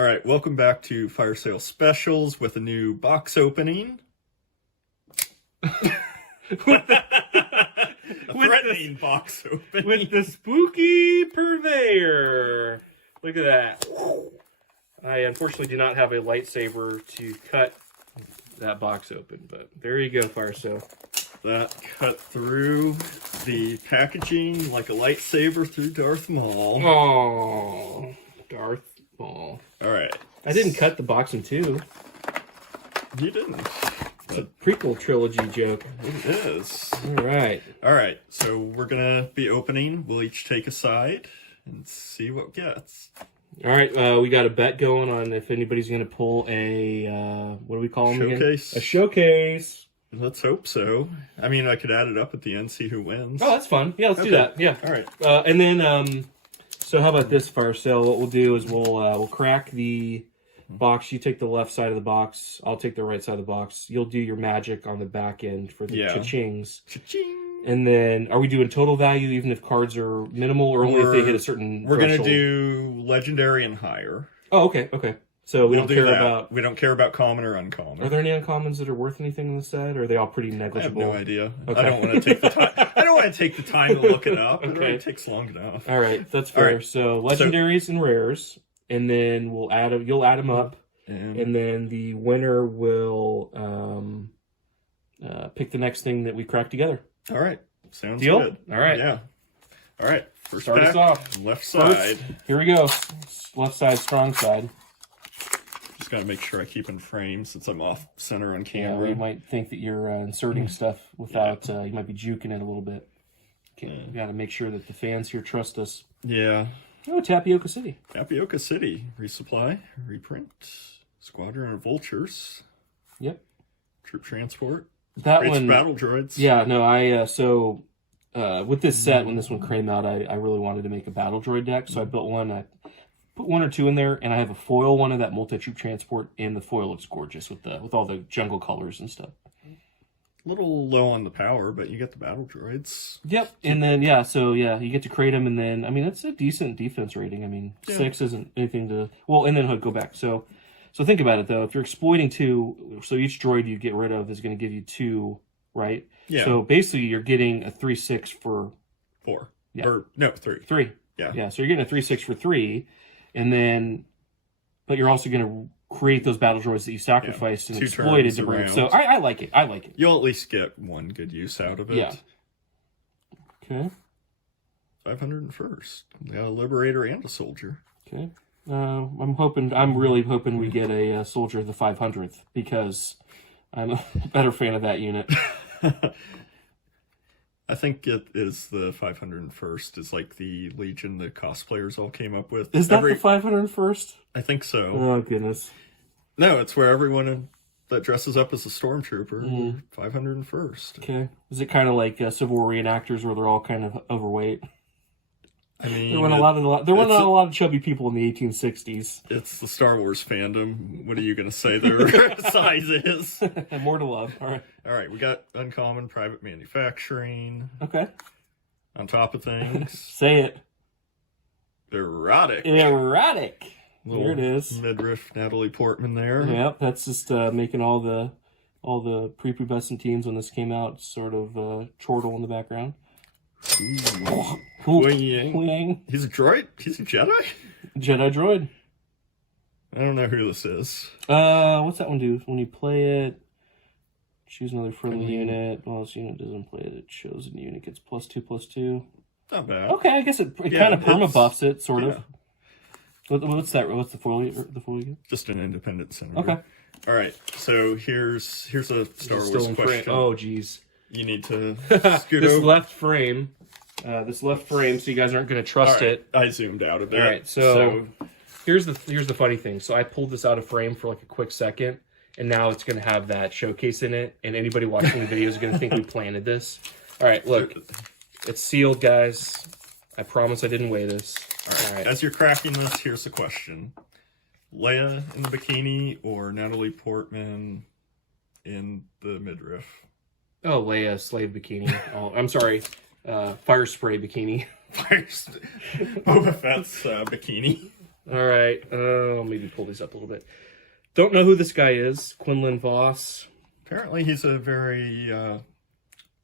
All right, welcome back to Fire Sale Specials with a new box opening. with the threatening box opening. With the spooky purveyor. Look at that. I unfortunately do not have a lightsaber to cut that box open, but there you go, Fire Sale. That cut through the packaging like a lightsaber through Darth Maul. Oh, Darth Maul. All right. I didn't cut the box in two. You didn't. It's a prequel trilogy joke. It is. All right. All right, so we're going to be opening. We'll each take a side and see what gets. All right, we got a bet going on if anybody's going to pull a, what do we call them Showcase. again? A showcase. Let's hope so. I mean, I could add it up at the end, see who wins. Oh, that's fun. Yeah, let's do that. Yeah. All right. And then, so how about this, Fire Sale? What we'll do is we'll crack the box. You take the left side of the box. I'll take the right side of the box. You'll do your magic on the back end for the cha-chings. Cha-ching. And then, are we doing total value even if cards are minimal or only if they hit a certain We're going to threshold? do legendary and higher. Oh, okay, okay. So we don't care about... We don't care about common or uncommon. Are there any uncommons that are worth anything in the set, or are they all pretty I negligible? have no idea. Okay. I don't want to take the time. I don't want to take the time to look it up. It Okay. already takes long enough. All right, that's fair. All right. So legendaries and rares, and then we'll add you'll add them up, and then the winner will pick the next thing that we crack together. All right. Sounds Deal? good. All right. Yeah. All right. First Start pack, us off. left side. First, here we go. Left side, strong side. Just got to make sure I keep in frame since I'm off center on Yeah, camera. we might think that you're inserting stuff without, you might be juking it a little bit. Okay, we got to make sure that the fans here trust us. Yeah. Oh, Tapioca City. Tapioca City. Resupply. Reprint. Squadron of Vultures. Yep. Troop Transport. That Rich one. Battle Droids. Yeah, no, with this set, when this one came out, I really wanted to make a battle droid deck, so I built one. I put one or two in there, and I have a foil one of that multi-troop transport, and the foil looks gorgeous with all the jungle colors and stuff. A little low on the power, but you get the battle droids. Yep, and then, you get to create them, and then, I mean, it's a decent defense rating. I mean, 6 isn't anything to... Well, and then go back. So think about it, though. If you're exploiting 2, so each droid you get rid of is going to give you 2, right? Yeah. So basically, you're getting a 3/6 for 4. Yeah. Or, no, 3. 3. Yeah. Yeah, so you're getting a 3/6 for 3, and then, but you're also going to create those battle droids that you sacrificed and 2 exploited turns to bring. around. So I like it. I like it. You'll at least get one good use out of it. Yeah. Okay. 501st. Got a Liberator and a Soldier. Okay. I'm really hoping we get a Soldier of the 500th because I'm a better fan of that unit. I think it is the 501st is like the Legion the cosplayers all came up with. Is that the 501st? I think so. Oh, goodness. No, it's where everyone that dresses up as a stormtrooper, 501st. Okay. Is it kind of like Civil War reenactors where they're all kind of overweight? I mean, There weren't a lot of chubby people in the 1860s. It's the Star Wars fandom. What are you going to say their size is? More to love. All right. All right, we got uncommon private manufacturing. Okay. On top of things. Say it. Erotic. Erotic. Little There it is. Midriff Natalie Portman there. Yep, that's just making all the prepubescent teens when this came out sort of chortle in the background. Ooh. Wing. He's a droid? He's a Jedi? Jedi droid. I don't know who this is. What's that one do? When you play it, choose another friendly unit. Well, this unit doesn't play it. It shows a unit gets +2/+2. Not bad. Okay, I guess it kind of perma buffs it, sort of. What's that? What's the foil? The foil? Just an independent senator. Okay. All right. So here's a Star Wars question. Oh, geez. You need to scoot this over. left frame. So you guys aren't going to trust it. I zoomed out a bit. All right, so here's the funny thing. So I pulled this out of frame for like a quick second, and now it's going to have that showcase in it, and anybody watching the video is going to think we planted this. All right, look, it's sealed, guys. I promise I didn't weigh this. All right. As you're cracking this, here's the question: Leia in the bikini or Natalie Portman in the midriff? Oh, Leia slave bikini. Oh, I'm sorry. Fire spray bikini. Boba Fett's bikini. All right. I'll maybe pull these up a little bit. Don't know who this guy is. Quinlan Voss. Apparently, he's a very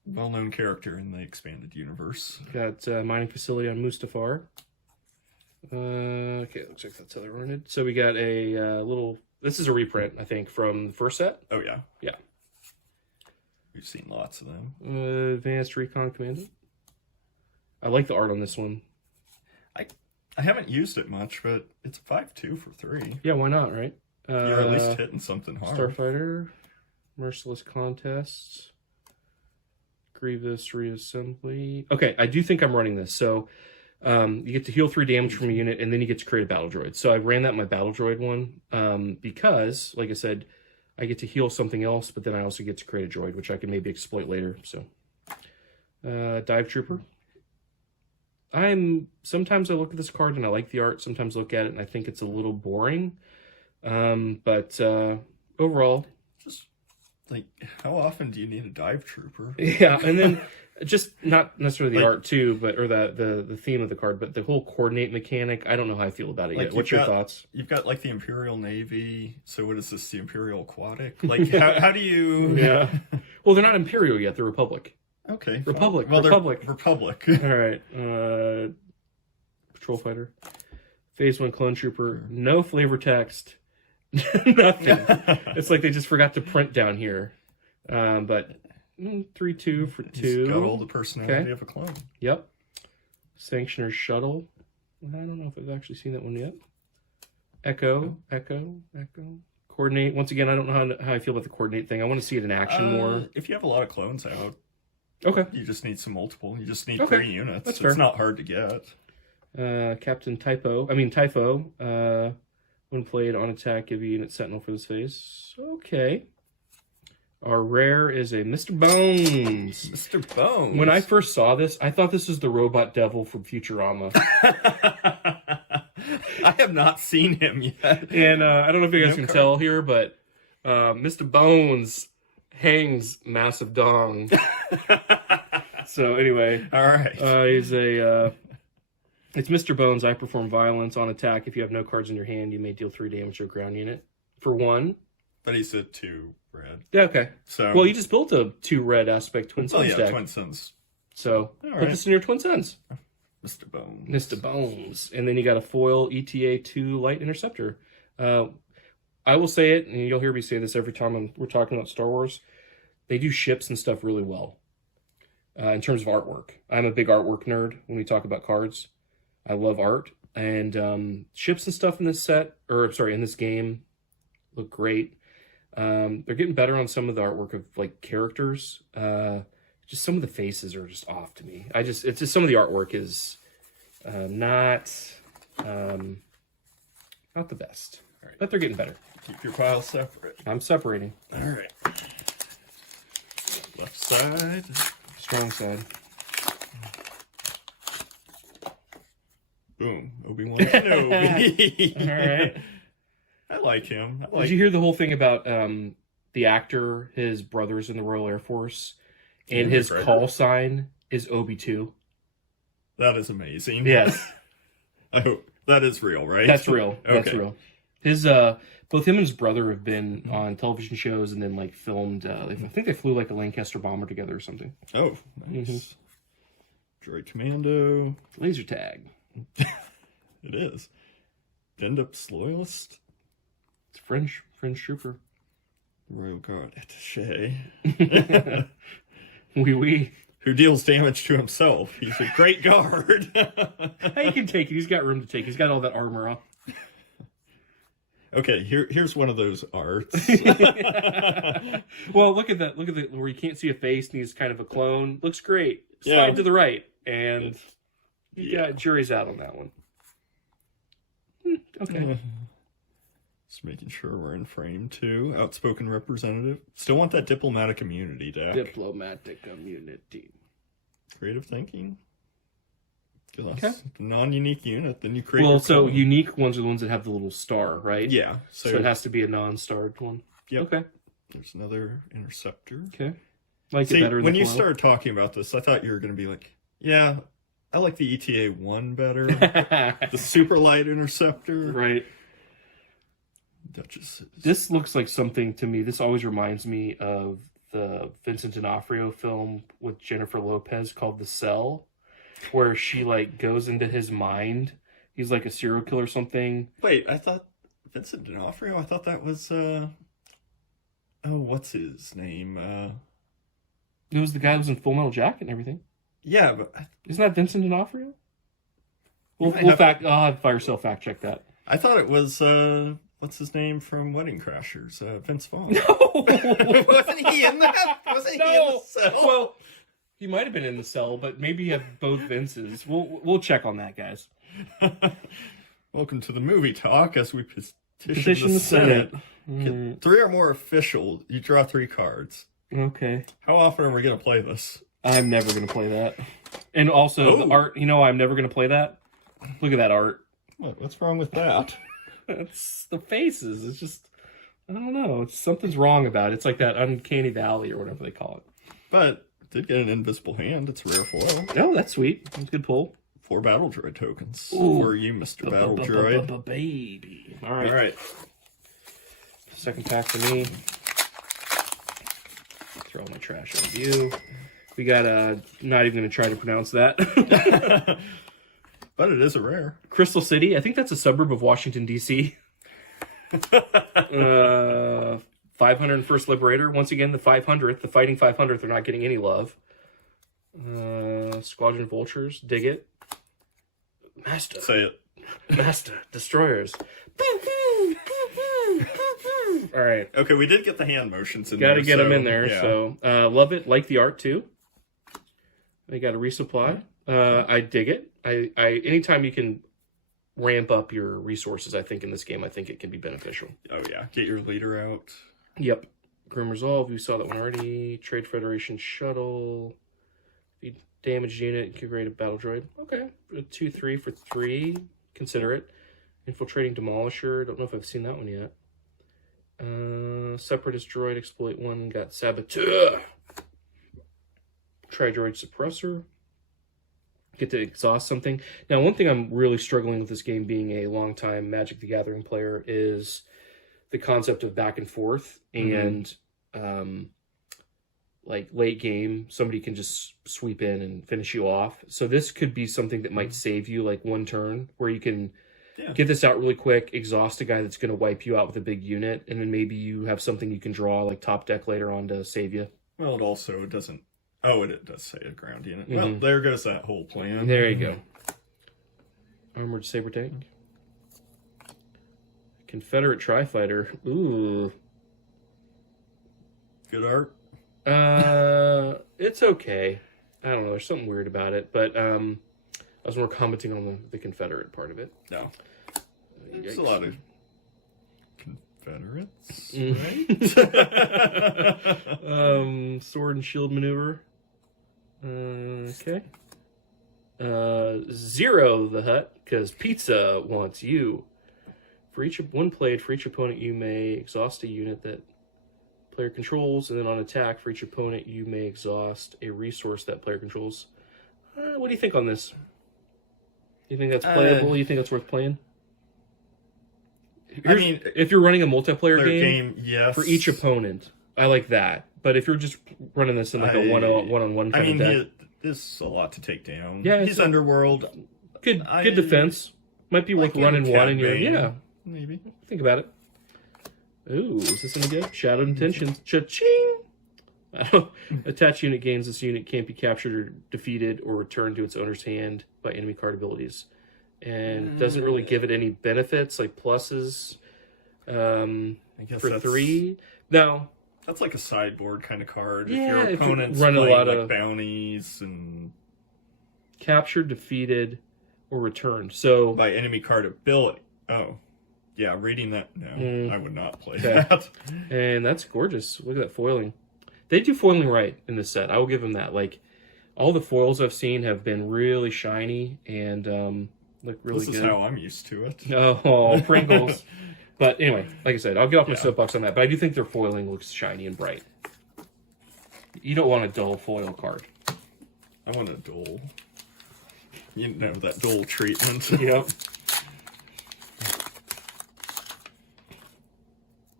well-known character in the expanded universe. Got mining facility on Mustafar. Okay, looks like that's how they're running. So we got a little... This is a reprint, I think, from the first set. Oh, yeah. Yeah. We've seen lots of them. Advanced Recon Commando. I like the art on this one. I haven't used it much, but it's a 5.2 for 3. Yeah, why not, right? You're at least hitting something hard. Starfighter. Merciless Contests. Grievous Reassembly. Okay, I do think I'm running this. So you get to heal 3 damage from a unit, and then you get to create a battle droid. So I ran that in my battle droid one because, like I said, I get to heal something else, but then I also get to create a droid, which I can maybe exploit later. So Dive Trooper. Sometimes I look at this card and I like the art. Sometimes look at it and I think it's a little boring. But overall, just like, how often do you need a dive trooper? Yeah, and then just not necessarily the art too, but or the theme of the card, but the whole coordinate mechanic. I don't know how I feel about it yet. What's your thoughts? You've got like the Imperial Navy. So what is this? The Imperial Aquatic? Like how do you? Yeah. Well, they're not Imperial yet. They're Republic. Okay. Republic. Well, Republic. Republic. All right. Patrol Fighter. Phase 1 Clone Trooper. No flavor text. Nothing. It's like they just forgot to print down here. But 3-2 for 2. He's got all the personality of a clone. Yep. Sanctioner Shuttle. I don't know if I've actually seen that one yet. Echo. Coordinate. Once again, I don't know how I feel about the coordinate thing. I want to see it in action more. If you have a lot of clones out, okay, you just need some multiple. You just need okay. 3 units. That's it's fair. not hard to get. Captain Typho. When played on attack, give a unit sentinel for this phase. Okay. Our rare is a Mr. Bones. Mr. Bones. When I first saw this, I thought this was the robot devil from Futurama. I have not seen him yet. And I don't know if you guys can tell here, but Mr. Bones hangs massive dong. So anyway. All right. He's a... It's Mr. Bones. I perform violence on attack. If you have no cards in your hand, you may deal 3 damage to a ground unit. For 1. But he's a 2 red. Yeah, okay. So well, you just built a 2 red aspect Twin Suns deck. Twin Suns. So put this in your Twin Suns. Mr. Bones. Mr. Bones. And then you got a foil ETA 2 Light Interceptor. I will say it, and you'll hear me say this every time we're talking about Star Wars. They do ships and stuff really well. In terms of artwork. I'm a big artwork nerd when we talk about cards. I love art, and ships and stuff in this in this game look great. They're getting better on some of the artwork of like characters. Just some of the faces are just off to me. It's just some of the artwork is not the best, right. But they're getting better. Keep your files separate. I'm separating. All right. Left side. Strong side. Boom. Obi-Wan Kenobi. All right. I like him. Did you hear the whole thing about the actor, his brother's in the Royal Air Force, and his call sign is Obi-2? That is amazing. Yes. I hope that is real, right? That's real. Okay. That's real. His both him and his brother have been on television shows and then like filmed. I think they flew like a Lancaster bomber together or something. Oh, nice. Droid Commando. Laser tag. It is. Dendup's Loyalist. It's French trooper. Royal Guard Attaché. Oui. Who deals damage to himself. He's a great guard. Hey, he can take it. He's got room to take. He's got all that armor up. Okay, here's one of those arts. Well, look at that. Look at the where you can't see a face and he's kind of a clone. Looks great. Slide to the right. And you got jury's out on that one. Okay. Just making sure we're in frame 2. Outspoken representative. Still want that diplomatic immunity deck. Diplomatic immunity. Creative thinking. Because that's the non-unique unit. Then you create. Well, so unique ones are the ones that have the little star, right? Yeah. So it has to be a non-starred one. Yep. Okay. There's another interceptor. Okay. Like See, it better when you started talking about this, I thought you were going to be like, yeah, I like the ETA 1 better. The Super Light Interceptor. Right. Duchess. This looks like something to me. This always reminds me of the Vincent D'Onofrio film with Jennifer Lopez called The Cell, where she like goes into his mind. He's like a serial killer or something. Wait, I thought Vincent D'Onofrio? I thought that was what's his name? It was the guy who was in Full Metal Jacket and everything. Yeah, but Isn't that Vincent D'Onofrio? I'll have Firecell fact check that. I thought it was what's his name from Wedding Crashers? Vince Vaughn. No! Wasn't he in that? Wasn't he in the Cell? Well, he might have been in The Cell, but maybe you have both Vinces. We'll check on that, guys. Welcome to the movie talk as we Petition the Senate. Get 3 or more official. You draw 3 cards. Okay. How often are we going to play this? I'm never going to play that. And also, the art, I'm never going to play that. Look at that art. What's wrong with that? It's the faces. It's just, I don't know. Something's wrong about it. It's like that uncanny valley or whatever they call it. But did get an invisible hand. It's a rare foil. Oh, that's sweet. That's a good pull. 4 battle droid tokens. Ooh. For you, Mr. Battle Droid. Baby. All All right. Second pack for me. Throw all my trash on you. We got not even going to try to pronounce that. But it is a rare. Crystal City. I think that's a suburb of Washington, D.C. 501st Liberator. Once again, the 500th. The Fighting 500th are not getting any love. Squadron Vultures. Dig it. Master. Say it. Master. Destroyers. All right. Okay, we did get the hand motions in Got there. to get them in there. Yeah. So, love it. Like the art, too. They got a resupply. I dig it. I anytime you can ramp up your resources, I think in this game, I think it can be beneficial. Oh, yeah. Get your leader out. Yep. Grim Resolve. We saw that one already. Trade Federation Shuttle. The damaged unit. Can create a battle droid. Okay. 2/3 for 3. Consider it. Infiltrating Demolisher. Don't know if I've seen that one yet. Separatist droid. Exploit 1. Got Saboteur. Tri-droid Suppressor. Get to exhaust something. Now, one thing I'm really struggling with this game, being a long-time Magic the Gathering player, is the concept of back and forth. And like late game, somebody can just sweep in and finish you off. So this could be something that might save you like one turn, where you can get this out really quick, exhaust a guy that's going to wipe you out with a big unit, and then maybe you have something you can draw like top deck later on to save you. Well, it also doesn't... Oh, it does say a ground unit. Well, there goes that whole plan. There you go. Armored Saber Tank. Confederate Tri-Fighter. Ooh. Good art. It's okay. I don't know. There's something weird about it, but I was more commenting on the Confederate part of it. No. There's a Yikes. lot of Confederates, right? Sword and Shield Maneuver. Okay. Zero the Hut, because Pizza wants you. For each opponent, you may exhaust a unit that player controls, and then on attack, for each opponent, you may exhaust a resource that player controls. What do you think on this? You think that's playable? You think that's worth playing? I mean, if you're running a multiplayer game, yes. for each opponent, I like that. But if you're just running this in like a one-on-one kind of deck, there's a lot to take down. Yeah, he's Underworld. Good defense. Might be worth running one in your maybe. Think about it. Ooh, is this any good? Shadowed Intentions. Cha-ching! Attached unit gains. This unit can't be captured or defeated or returned to its owner's hand by enemy card abilities. And doesn't really give it any benefits, like pluses. I guess for 3. Now, that's like a sideboard kind of card. Yeah, if your opponent's run playing a lot like of bounties and captured, defeated, or returned. So by enemy card ability. Oh. Yeah, reading that, no, I would not play that. And that's gorgeous. Look at that foiling. They do foiling right in this set. I will give them that. Like, all the foils I've seen have been really shiny and look really good. This is how I'm used to it. Oh, Pringles. But anyway, like I said, I'll get off my soapbox on that. But I do think their foiling looks shiny and bright. You don't want a dull foil card. I want a dull. You know, that dual treatment. Yep.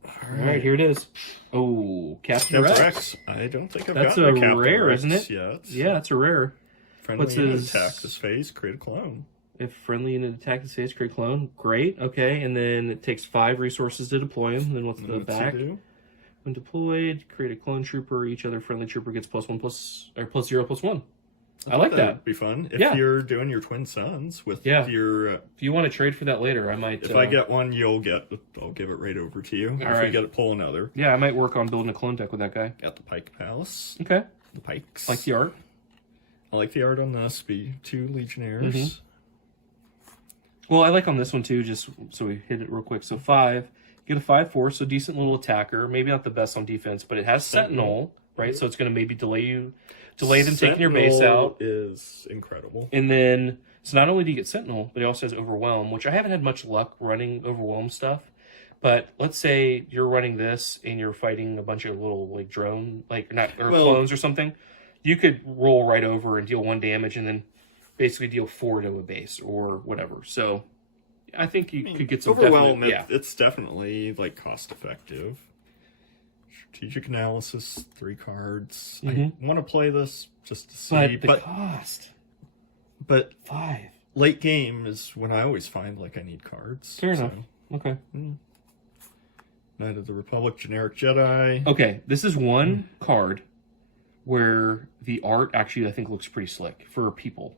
All right, here it is. Oh, Captain Rex. Rex. I don't think I've That's gotten a Captain rare, Rex isn't it? yet. Yeah, that's a rare. Friendly What's unit his- attack this phase, create a clone. If friendly unit attack this phase, create clone. Great. Okay, and then it takes 5 resources to deploy him. Then what's the What's back? he do? When deployed, create a clone trooper. Each other friendly trooper gets +1/+0/+1. I like that. That'd be fun. If Yeah. you're doing your twin sons with Yeah. your... If you want to trade for that later, I might. if I get one, I'll give it right over to you. If right. we get it, pull another. Yeah, I might work on building a clone deck with that guy. Got the Pike Palace. Okay. The Pikes. Like the art. I like the art on this. Be 2 Legionnaires. Mhm. Well, I like on this one too, just so we hit it real quick. So 5, get a 5/4, so decent little attacker. Maybe not the best on defense, but it has Sentinel, right? So it's going to maybe delay them taking your base Sentinel out. is incredible. And then, so not only do you get Sentinel, but he also has Overwhelm, which I haven't had much luck running Overwhelm stuff. But let's say you're running this and you're fighting a bunch of little like drone, clones or something. You could roll right over and deal 1 damage and then basically deal 4 to a base or whatever. So I think you could get some Overwhelm. definite, It's definitely like cost effective. Strategic analysis, 3 cards. I want to play this just to see, But the cost, but 5. late game is when I always find like I need cards. Fair enough. Okay. Knight of the Republic, generic Jedi. Okay, this is one card where the art actually I think looks pretty slick for people.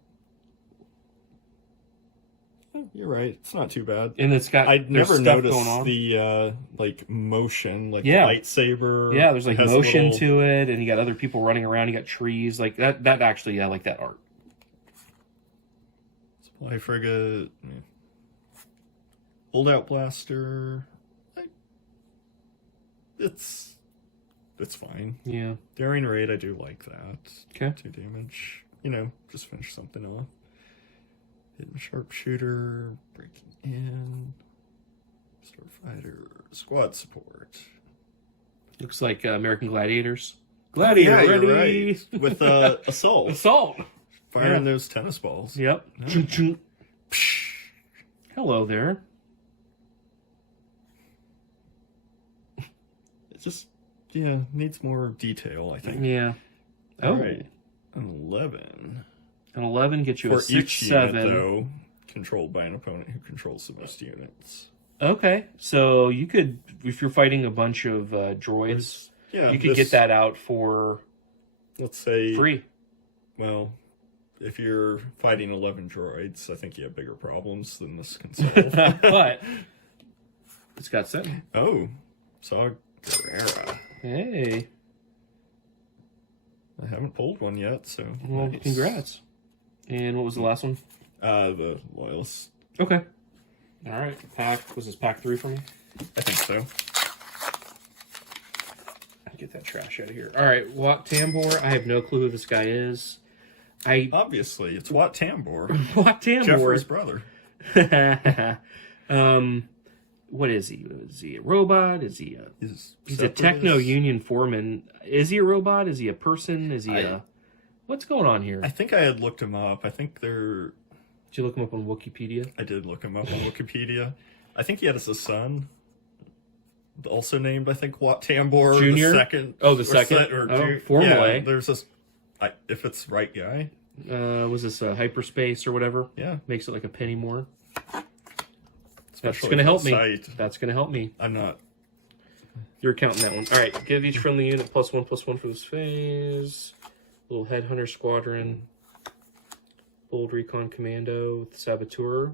You're right. It's not too bad. And it's got I'd there's never stuff noticed going on. the like motion, like Yeah. the lightsaber. Yeah, there's like It has motion little- to it, and you got other people running around. You got trees, like that. That actually, yeah, I like that art. Supply frigate. Holdout blaster. It's fine. Yeah. Daring raid, I do like that. Okay. 2 damage. You know, just finish something off. Hidden sharpshooter, breaking in. Starfighter, squad support. Looks like American Gladiators. Gladiator, Yeah, you're ready. right. With assault. Assault. Firing Yeah. those tennis balls. Yep. No. Chunk, chunk. Hello there. It just, needs more detail, I think. Yeah. Oh. All right. An 11. An 11 gets you For a 6, each 7. unit, though, controlled by an opponent who controls the most units. Okay, so you could, if you're fighting a bunch of droids, Yeah, you could get that out for Let's say free. Well, if you're fighting 11 droids, I think you have bigger problems than this can solve. But it's got 7. Oh, Saw Gerrera. Hey, I haven't pulled one yet, so well, nice. congrats. And what was the last one? The Loyalists. Okay. All right. Pack, was this pack 3 for me? I think so. Get that trash out of here. All right, Wat Tambor. I have no clue who this guy is. Obviously, it's Wat Tambor, Wat Tambor. Jeffrey's brother. What is he? Is he a robot? Is he a? He's a techno union foreman. Is he a robot? Is he a person? Is he a? What's going on here? I think I had looked him up. I think they're. Did you look him up on Wikipedia? I did look him up on Wikipedia. I think he had a son, also named, I think, Wat Tambor. Junior? The second. Oh, the second? Formally. Yeah, there's this. If it's the right guy. Was this hyperspace or whatever? Yeah. Makes it like a penny more. That's Especially going to help for me. the site. That's going to help me. I'm not. You're counting that one. All right. Give each friendly unit +1/+1 for this phase. Little Headhunter Squadron. Bold Recon Commando with Saboteur.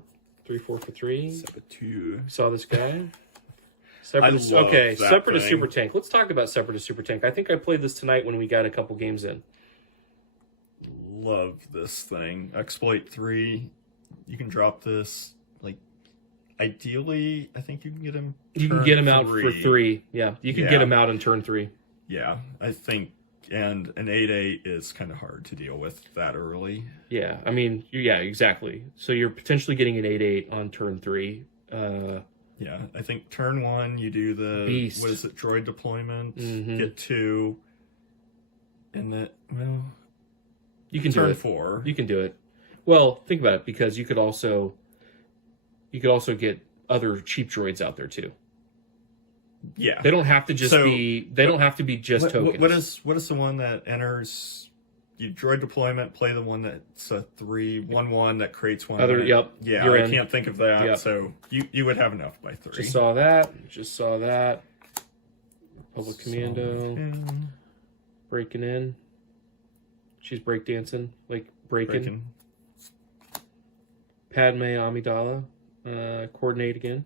3/4 for 3. Saboteur. Saw this guy. Separatist Separatist Super Tank. Let's talk about Separatist Super Tank. I think I played this tonight when we got a couple games in. Love this thing. Exploit 3. You can drop this. Like, ideally, I think you can get him. You can get him out for 3. Yeah, you can get him out in turn 3. Yeah, I think. And an 8/8 is kind of hard to deal with that early. Yeah, I mean, yeah, exactly. So you're potentially getting an 8/8 on turn 3. Yeah, I think turn 1 you do the Beast. What is it? Droid deployment. Mhm. Get 2, and then You can do turn it. 4. You can do it. Well, think about it, because you could also get other cheap droids out there too. Yeah. They don't have to just be. They don't have to be just tokens. What is the one that enters? You droid deployment, play the one that's a 3/1/1 that creates one. Other, yep. Yeah, I can't think of that. Yep. So you would have enough by 3. Just saw that. Republic Commando. Breaking in. She's breakdancing. Like breaking. Padme Amidala. Coordinate again.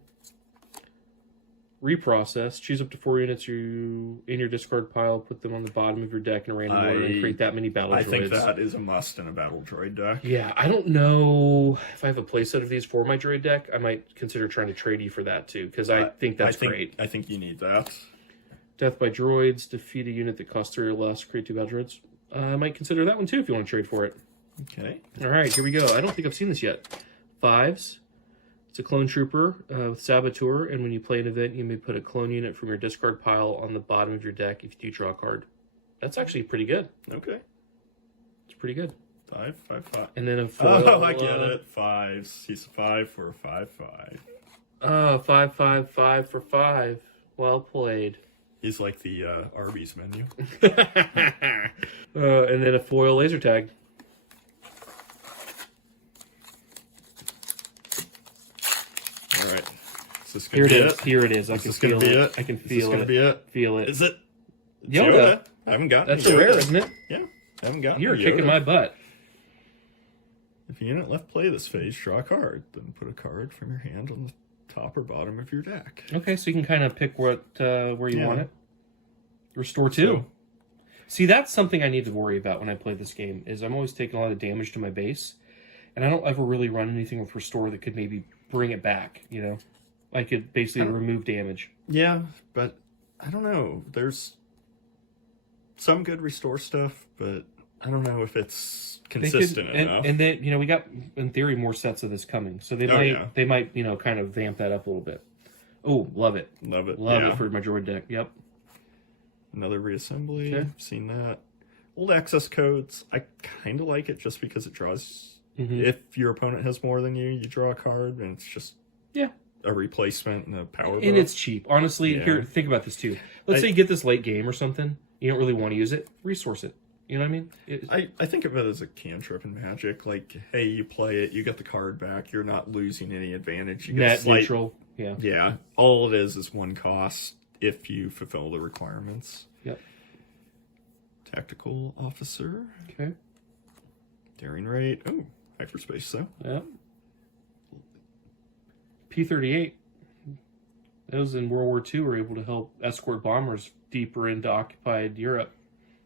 Reprocess. Choose up to 4 units in your discard pile. Put them on the bottom of your deck in a random order and create that many battle droids. I think that is a must in a battle droid deck. Yeah, I don't know if I have a playset of these for my droid deck. I might consider trying to trade you for that too, because I think that's great. I think you need that. Death by droids. Defeat a unit that costs 3 or less. Create 2 battle droids. I might consider that one too if you want to trade for it. Okay. All right, here we go. I don't think I've seen this yet. 5s. It's a clone trooper with Saboteur, and when you play an event, you may put a clone unit from your discard pile on the bottom of your deck if you do draw a card. That's actually pretty good. Okay. It's pretty good. 5, 5, 5. And then a foil. Oh, I get it. 5s. He's a 5 for a 5, 5. Oh, 5, 5, 5 for 5. Well played. He's like the Arby's menu. And then a foil laser tag. All right. Is this gonna be it? Here it is. I can feel it. I can Is this feel gonna it. be it? Feel it. Is it? Yoda. I haven't gotten That's Yoda. a rare, isn't it? Yeah. I haven't gotten You're Yoda. kicking my butt. If a unit left play this phase, draw a card. Then put a card from your hand on the top or bottom of your deck. Okay, so you can kind of pick where you want it. Restore 2. So, See, that's something I need to worry about when I play this game, is I'm always taking a lot of damage to my base, and I don't ever really run anything with Restore that could maybe bring it back, you know? I could basically remove damage. yeah, but I don't know. There's some good Restore stuff, but I don't know if it's consistent enough. And then, you know, we got, in theory, more sets of this coming, so they might, you know, kind of vamp that up a little bit. Oh, love it. Love it. Love it for my droid deck. Yep. Another reassembly. Okay. Seen that. Old access codes. I kind of like it just because it draws. If your opponent has more than you draw a card, and it's just a replacement and a power. And it's cheap. Honestly, here, think about this too. Let's say you get this late game or something. You don't really want to use it. Resource it. You know what I mean? I think of it as a cantrip in Magic. Like, hey, you play it, you get the card back. You're not losing any advantage. You get net neutral. Yeah. Yeah. All it is one cost if you fulfill the requirements. Yep. Tactical officer. Okay. Daring rate. Oh, hyperspace though. Yeah. P-38. Those in World War II were able to help escort bombers deeper into occupied Europe.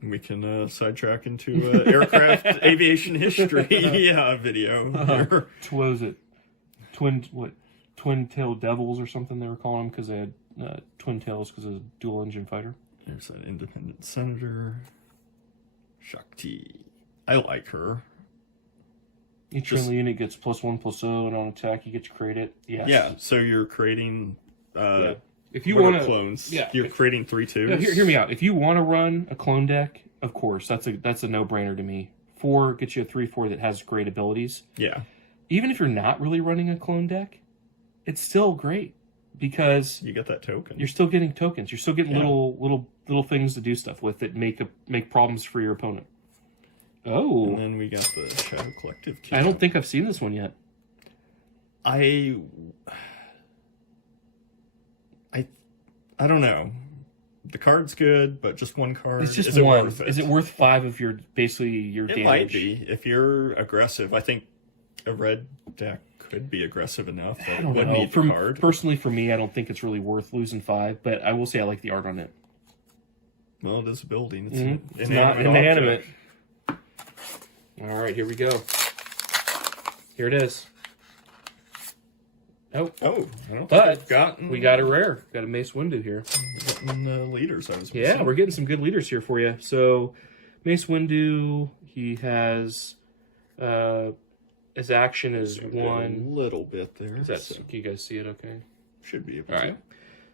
We can sidetrack into aircraft aviation history video. What was it? Twin-tailed devils or something they were calling them because they had twin tails because of a dual-engine fighter. There's that independent senator. Shakti. I like her. Each friendly unit gets +1/+0, and on attack you get to create it. Yes. Yeah, so you're creating if you want clones. Yeah. You're creating 3/2s. Yeah, hear me out. If you want to run a clone deck, of course, that's a no-brainer to me. 4 gets you a 3/4 that has great abilities. Yeah. Even if you're not really running a clone deck, it's still great because you get that token. You're still getting tokens. You're still getting little things to do stuff with that make problems for your opponent. Oh. And then we got the Shadow Collective key. I don't think I've seen this one yet. I don't know. The card's good, but just one card. It's just is one. It worth it? Is it worth 5 of your damage? It might be if you're aggressive. I think a red deck could be aggressive enough. That I don't know. Need the card. Personally, for me, I don't think it's really worth losing 5. But I will say I like the art on it. Well, it is a building. It's not inanimate. All right, here we go. Here it is. Oh, I don't but we got a rare. Got a Mace Windu here. Getting leaders, I was yeah, we're getting some good leaders here for you. So, Mace Windu, he has his action is 1. A little bit there. Is that, can you guys see it okay? Should be able to. All right.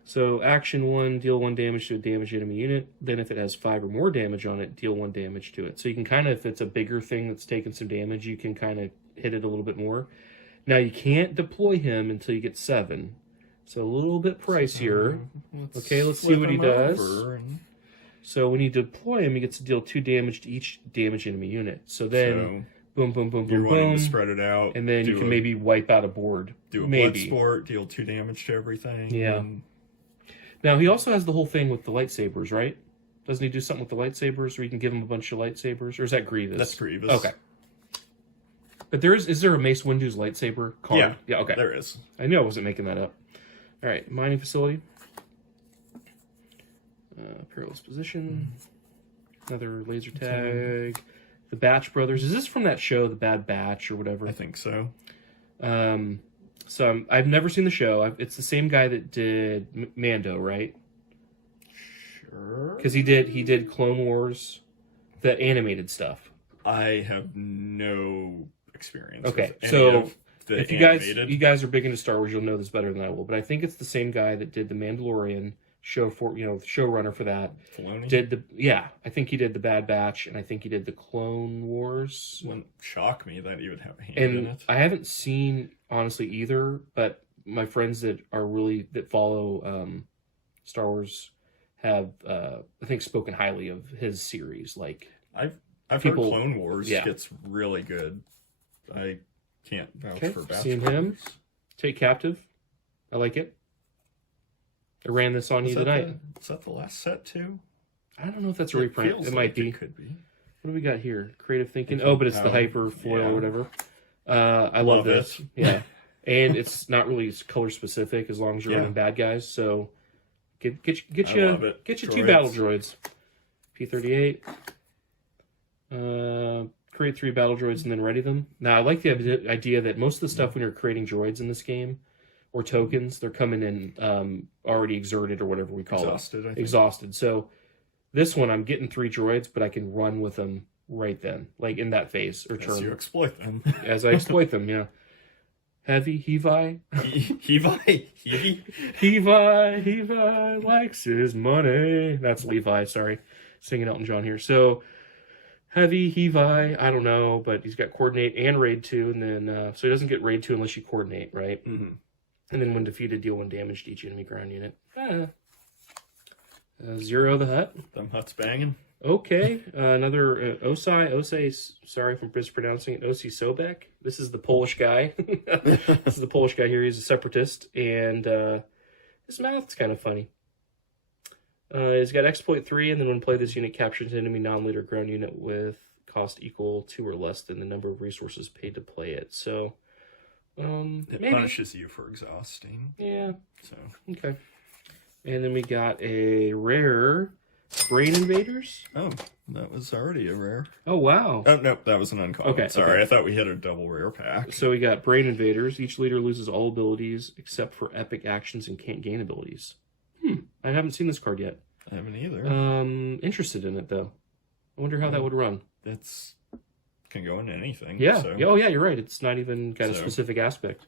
So, action 1, deal 1 damage to a damaged enemy unit. Then if it has 5 or more damage on it, deal 1 damage to it. So you can kind of, if it's a bigger thing that's taking some damage, you can kind of hit it a little bit more. Now, you can't deploy him until you get 7. So a little bit pricier. Let's see what he does. So when you deploy him, he gets to deal 2 damage to each damage enemy unit. So then, boom, boom, boom, you're boom, wanting boom. to spread it out. And then you can maybe wipe out a board. Do a maybe. blood sport, deal 2 damage to everything. Yeah. Now, he also has the whole thing with the lightsabers, right? Doesn't he do something with the lightsabers where you can give him a bunch of lightsabers? Or is that Grievous? That's Grievous. Okay. But is there a Mace Windu's lightsaber card? Yeah. Yeah, okay. There is. I knew I wasn't making that up. All right, mining facility. Perilous position. Another laser tag. The Batch Brothers. Is this from that show, The Bad Batch, or whatever? I think so. I've never seen the show. It's the same guy that did Mando, right? Sure. Because he did Clone Wars, the animated stuff. I have no experience. Okay, with so any of the if animated. you guys are big into Star Wars, you'll know this better than I will. But I think it's the same guy that did the Mandalorian show for showrunner for that. Filoni? I think he did the Bad Batch, and I think he did the Clone Wars. Wouldn't shock me that he would have a hand And in it. I haven't seen honestly either, but my friends that follow Star Wars have I think spoken highly of his series. Like I've heard Clone Wars gets really good. I can't vouch for Batch Seeing Brothers. him take captive, I like it. I ran this on you tonight. Is that the last set too? I don't know if that's a reprint. It might be. It could be. What do we got here? Creative thinking. Oh, but it's the hyper foil or whatever. I love this. Yeah, and it's not really color specific as long as you're running bad guys. So get you 2 battle droids. P-38. Create 3 battle droids and then ready them. Now I like the idea that most of the stuff when you're creating droids in this game or tokens, they're coming in already exerted or whatever we call it. Exhausted. So this one, I'm getting 3 droids, but I can run with them right then, like in that phase or turn. As you exploit them. As I exploit them, yeah. Heavy, Hevi. Hevi likes his money. That's Levi, sorry. Singing Elton John here. So, Heavy, Hevi, I don't know, but he's got Coordinate and Raid 2, and then, so he doesn't get Raid 2 unless you Coordinate, right? Mm-hmm. And then when defeated, deal 1 damage to each enemy ground unit. Zero the Hutt. Them Hutt's banging. Okay, another Osei, sorry if I'm mispronouncing it, Osi Sobek. This is the Polish guy. This is the Polish guy here. He's a separatist, and his mouth's kind of funny. He's got Exploit 3, and then when play, this unit captures an enemy non-leader ground unit with cost equal to or less than the number of resources paid to play it. So, it maybe. punishes you for exhausting. Yeah. So okay. And then we got a rare Brain Invaders. Oh, that was already a rare. Oh, wow. Oh, no, that was an uncommon. Okay, sorry. okay. I thought we had a double rare pack. So we got Brain Invaders. Each leader loses all abilities except for epic actions and can't gain abilities. I haven't seen this card yet. I haven't either. Interested in it, though. I wonder how that would run. That's can go into anything. Yeah. So. Oh, yeah, you're right. It's not even got a specific aspect.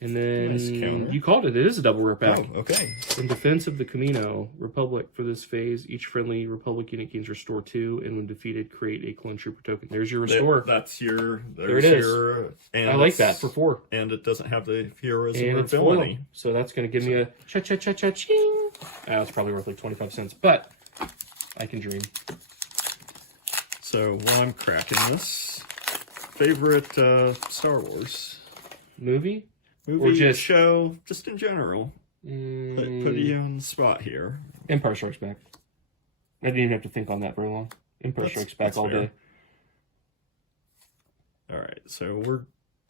And then Nice counter. You called it. It is a double rare pack. Oh, okay. In defense of the Camino Republic for this phase, each friendly Republic unit gains Restore 2, and when defeated, create a Clone Trooper token. There's your Restore. That's your. There it is. And I like that for 4. And it doesn't have the heroism And or it's ability. foil. So that's going to give me a cha-cha-cha-cha-ching. It's probably worth like 25 cents, but I can dream. So while I'm cracking this, favorite Star Wars movie or just show, just in general. Put you on the spot here. Empire Strikes Back. I didn't even have to think on that very long. Empire Strikes Back all day. All right, so we're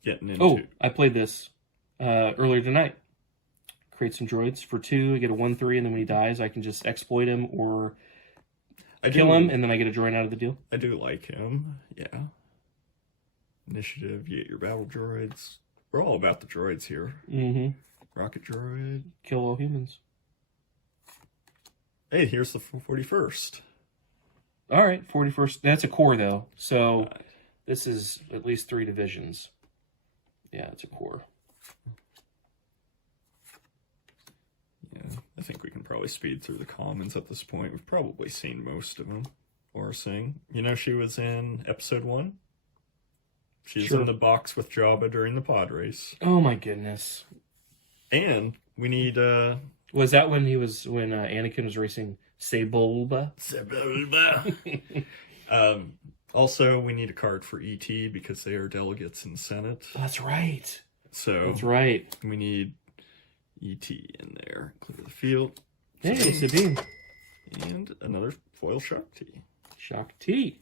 getting into. Oh, I played this earlier tonight. Create some droids for 2. I get a 1/3, and then when he dies, I can just exploit him or kill him, and then I get a droid out of the deal. I do like him. Yeah. Initiative. You get your battle droids. We're all about the droids here. Mm-hmm. Rocket droid. Kill all humans. Hey, here's the 41st. All right, 41st. That's a core, though. So this is at least 3 divisions. Yeah, it's a core. Yeah, I think we can probably speed through the commons at this point. We've probably seen most of them. Or sing. You know, she was in episode 1. She's in the box with Jabba during the pod race. Oh my goodness. And we need was that when Anakin was racing Sebulba? Also, we need a card for ET because they are delegates in the Senate. That's right. So that's right. We need ET in there. Clear the field. Hey, Sabine. And another foil Shock T. Shock T.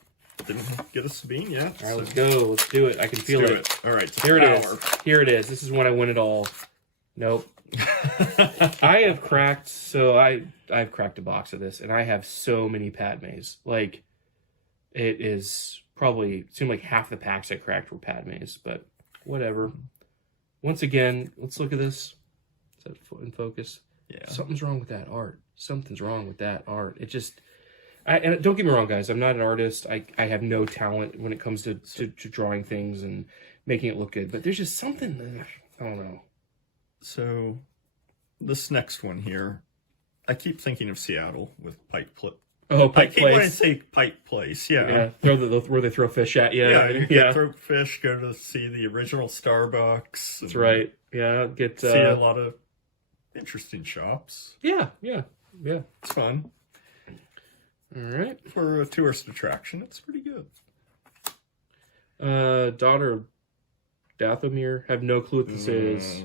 Didn't get a Sabine yet. All right, let's go. Let's do it. I can feel it. All right, here it is. Here it is. This is when I win it all. Nope. I have cracked. So I've cracked a box of this, and I have so many Padmes. Like, it is probably it seemed like half the packs I cracked were Padmes, but whatever. Once again, let's look at this. Is that in focus? Yeah. Something's wrong with that art. Something's wrong with that art. It just. And don't get me wrong, guys. I'm not an artist. I have no talent when it comes to drawing things and making it look good. But there's just something. I don't know. So, this next one here, I keep thinking of Seattle with Pike Place. Oh, Pike Place. I want to say Pike Place. Yeah. Where they throw fish at you. Yeah, you get throw fish. Go to see the original Starbucks. That's right. Yeah, see a lot of interesting shops. Yeah. It's fun. All right. For a tourist attraction, it's pretty good. Daughter of Dathomir. Have no clue what this is.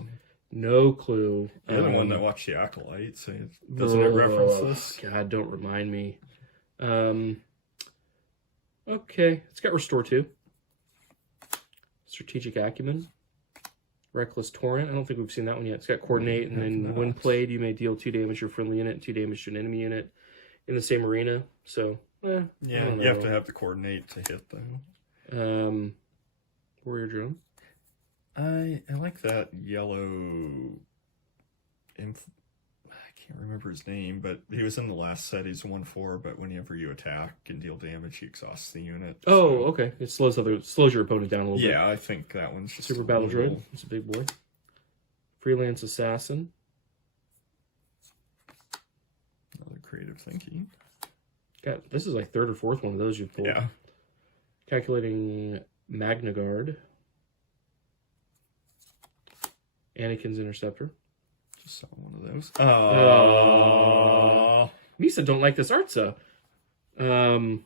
No clue. You're the one that watched The Acolyte, so doesn't it reference this? God, don't remind me. Okay. It's got Restore 2. Strategic Acumen. Reckless Torrent. I don't think we've seen that one yet. It's got Coordinate, and then when played, you may deal 2 damage to your friendly unit and 2 damage to an enemy unit in the same arena. So, yeah, you have to have the Coordinate to hit, though. Warrior Drone. I like that yellow. I can't remember his name, but he was in the last set. He's 1/4, but whenever you attack and deal damage, he exhausts the unit. Oh, okay. It slows your opponent down a little bit. Yeah, I think that one's just Super Battle Droid. It's a big boy. Freelance Assassin. Another creative thinking. God, this is like 3rd or 4th one of those you've pulled. Yeah. Calculating Magna Guard. Anakin's Interceptor. Just saw one of those. Oh. Misa don't like this art, so. The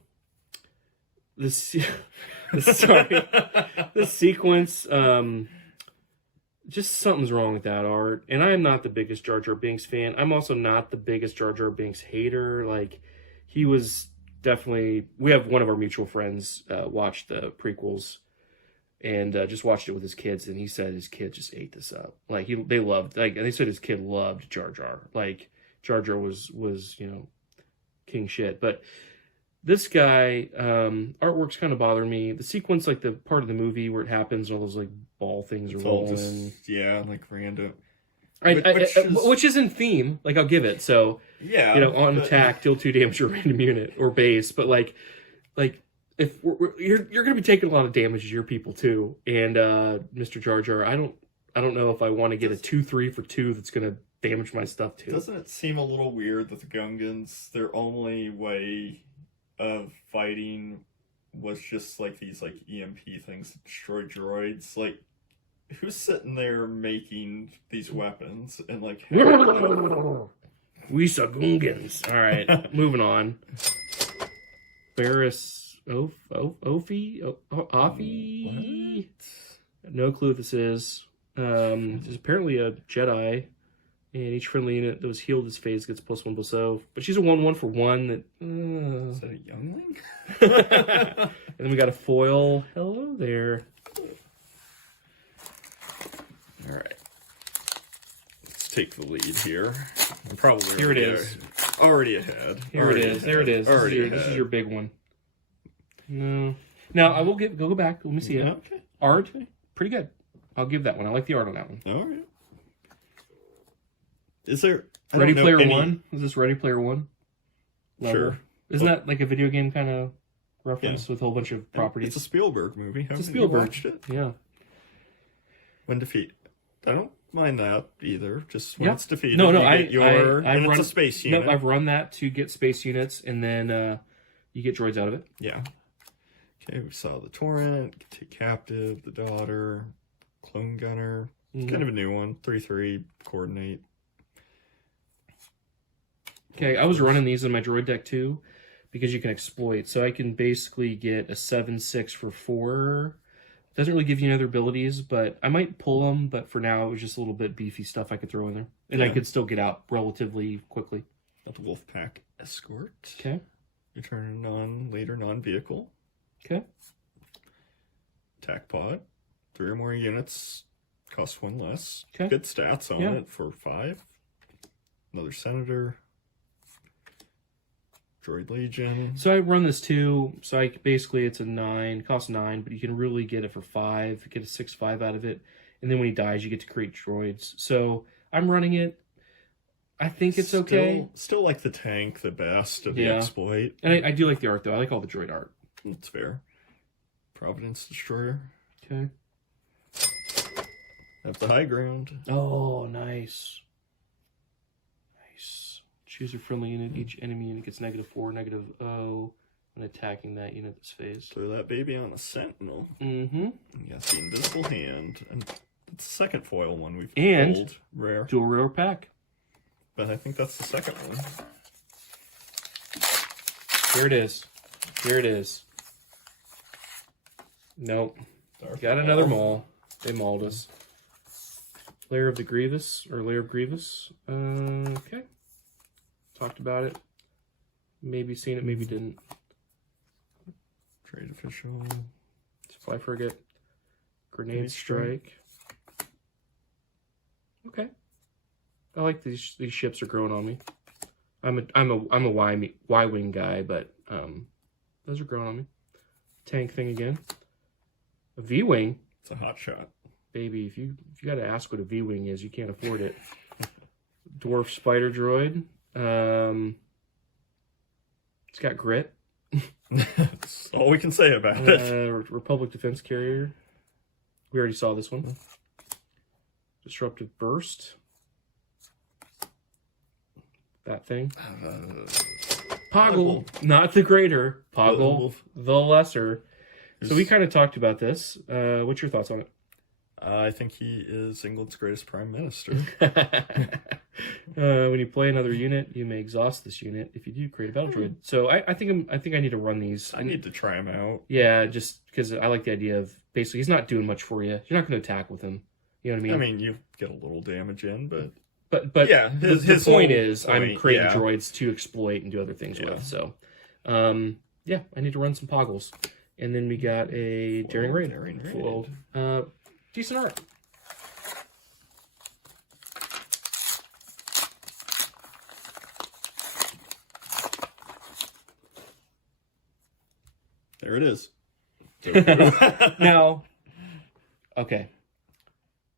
sequence, just something's wrong with that art. And I'm not the biggest Jar Jar Binks fan. I'm also not the biggest Jar Jar Binks hater. Like, he was definitely... We have one of our mutual friends watched the prequels and just watched it with his kids, and he said his kid just ate this up. Like, they said his kid loved Jar Jar. Like, Jar Jar was king shit. But this guy, artwork's kind of bothering me. The sequence, like the part of the movie where it happens, all those like ball things are rolling. Like random. Which is in theme. Like, I'll give it. So, yeah, on attack, deal 2 damage to a random unit or base. But like if you're going to be taking a lot of damage to your people too. And Mr. Jar Jar, I don't know if I want to get a 2/3 for 2 that's going to damage my stuff too. Doesn't it seem a little weird that the Gungans, their only way of fighting was just like these like EMP things that destroy droids? Like, who's sitting there making these weapons and like we saw Gungans. All right, moving on. Barris Offie? No clue what this is. This is apparently a Jedi, and each friendly unit that was healed this phase gets +1/+0. But she's a 1/1 for 1. Is that a youngling? And then we got a foil. Hello there. All right. Let's take the lead here. I'm probably here it is. Already ahead. Here it is. There it is. This is your big one. No. Now, I will go back. Let me see it. Okay. Art, pretty good. I'll give that one. I like the art on that one. All right. Is there... Ready Player One? Is this Ready Player One? Level? Sure. Isn't that like a video game kind of reference with a whole bunch of properties? It's a Spielberg movie. It's a Spielberg. You watched it? Yeah. When defeated. I don't mind that either. Just when it's defeated, I've it's a space unit. Nope, I've run that to get space units, and then you get droids out of it. Yeah. Okay, we saw the Torrent, Take Captive, the Daughter, Clone Gunner. Kind of a new one. 3/3, Coordinate. Okay, I was running these in my droid deck too, because you can exploit. So I can basically get a 7/6 for 4. Doesn't really give you any other abilities, but I might pull them. But for now, it was just a little bit beefy stuff I could throw in there. And I could still get out relatively quickly. Got the Wolfpack Escort. Okay. Return later non-vehicle. Okay. Attack Pod. 3 or more units. Cost 1 less. Okay. Good stats on it for 5. Another Senator. Droid Legion. So I run this too. So I basically it's a 9, costs 9, but you can really get it for 5. Get a 6/5 out of it, and then when he dies, you get to create droids. So I'm running it. I think it's okay. Still like the tank the best of the exploit. And I do like the art though. I like all the droid art. That's fair. Providence Destroyer. Okay. Have the high ground. Oh, nice. Nice. Choose a friendly unit. Each enemy unit gets -4, -0 when attacking that unit this phase. Throw that baby on a Sentinel. Mm-hmm. You got the Invisible Hand. And it's the second foil one we've pulled. Rare. Dual rare pack. But I think that's the second one. Here it is. Here it is. Nope. Got another maul. They mauled us. Lair of the Grievous, or Lair of Grievous. Okay. Talked about it. Maybe seen it, maybe didn't. Trade Official. Supply Frigate. Grenade Strike. Okay. I like these ships are growing on me. I'm a Y-wing guy, but those are growing on me. Tank thing again. A V-wing. It's a hot shot. Baby, if you got to ask what a V-wing is, you can't afford it. Dwarf Spider Droid. It's got grit. That's all we can say about it. Republic Defense Carrier. We already saw this one. Disruptive Burst. That thing. Poggle, not the greater. Poggle, the lesser. So we kind of talked about this. What's your thoughts on it? I think he is England's greatest prime minister. When you play another unit, you may exhaust this unit. If you do, create a battle droid. So I think I need to run these. I need to try him out. Yeah, just because I like the idea of basically he's not doing much for you. You're not going to attack with him. You know what I mean? I mean, you get a little damage in, but yeah, his point is I'm creating yeah. droids to exploit and do other things with. So, yeah, I need to run some Poggles. And then we got a Daring Raid. Foiled. Decent art. There it is. Now, okay.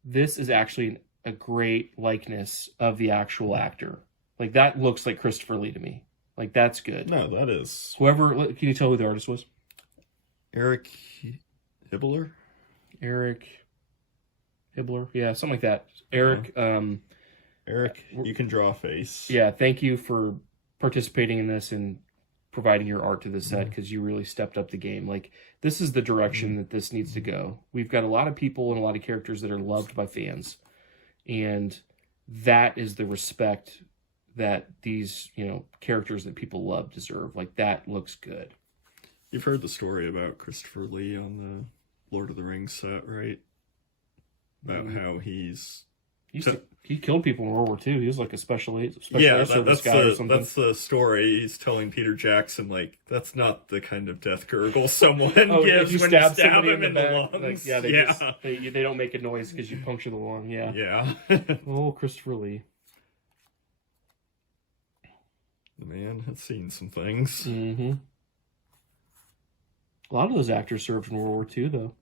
This is actually a great likeness of the actual actor. Like, that looks like Christopher Lee to me. Like, that's good. No, that is... Whoever... Can you tell who the artist was? Eric Hibbler? Eric Hibbler? Yeah, something like that. Eric... Eric, you can draw a face. Yeah, thank you for participating in this and providing your art to this set, because you really stepped up the game. Like, this is the direction that this needs to go. We've got a lot of people and a lot of characters that are loved by fans. And that is the respect that these, characters that people love deserve. Like, that looks good. You've heard the story about Christopher Lee on the Lord of the Rings set, right? About how he killed people in World War II. He was like a special service guy or something. That's the story. He's telling Peter Jackson, like, that's not the kind of death gurgle someone gives when you stab him in the lungs. Like, they don't make a noise because you puncture the lung. Yeah. Oh, Christopher Lee. The man has seen some things. Mm-hmm. A lot of those actors served in World War II, though.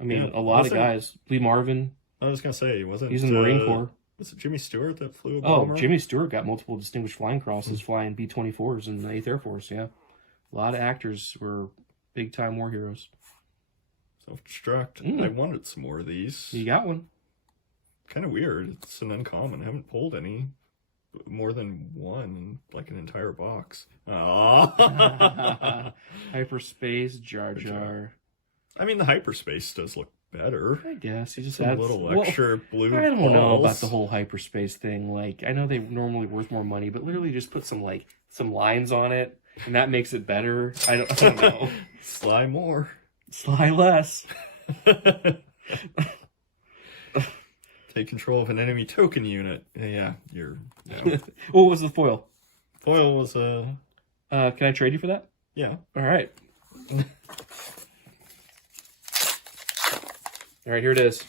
I mean, a lot of guys. Lee Marvin. I was going to say, he's in the Marine Corps. Was it Jimmy Stewart that flew a bomber? Oh, Jimmy Stewart got multiple Distinguished Flying Crosses flying B-24s in the 8th Air Force, yeah. A lot of actors were big-time war heroes. Self-destruct. I wanted some more of these. You got one. Kind of weird. It's an uncommon. I haven't pulled any. More than one in, like, an entire box. Aww. Hyperspace Jar Jar. I mean, the hyperspace does look better. I guess he just Some adds little extra blue I don't know about balls. the whole hyperspace thing. Like, I know they're normally worth more money, but literally just put some lines on it, and that makes it better. I don't know. Sly more. Sly less. Take control of an enemy token unit. Yeah, you're. No. What was the foil? Foil was Can I trade you for that? yeah. All right. All right, here it is.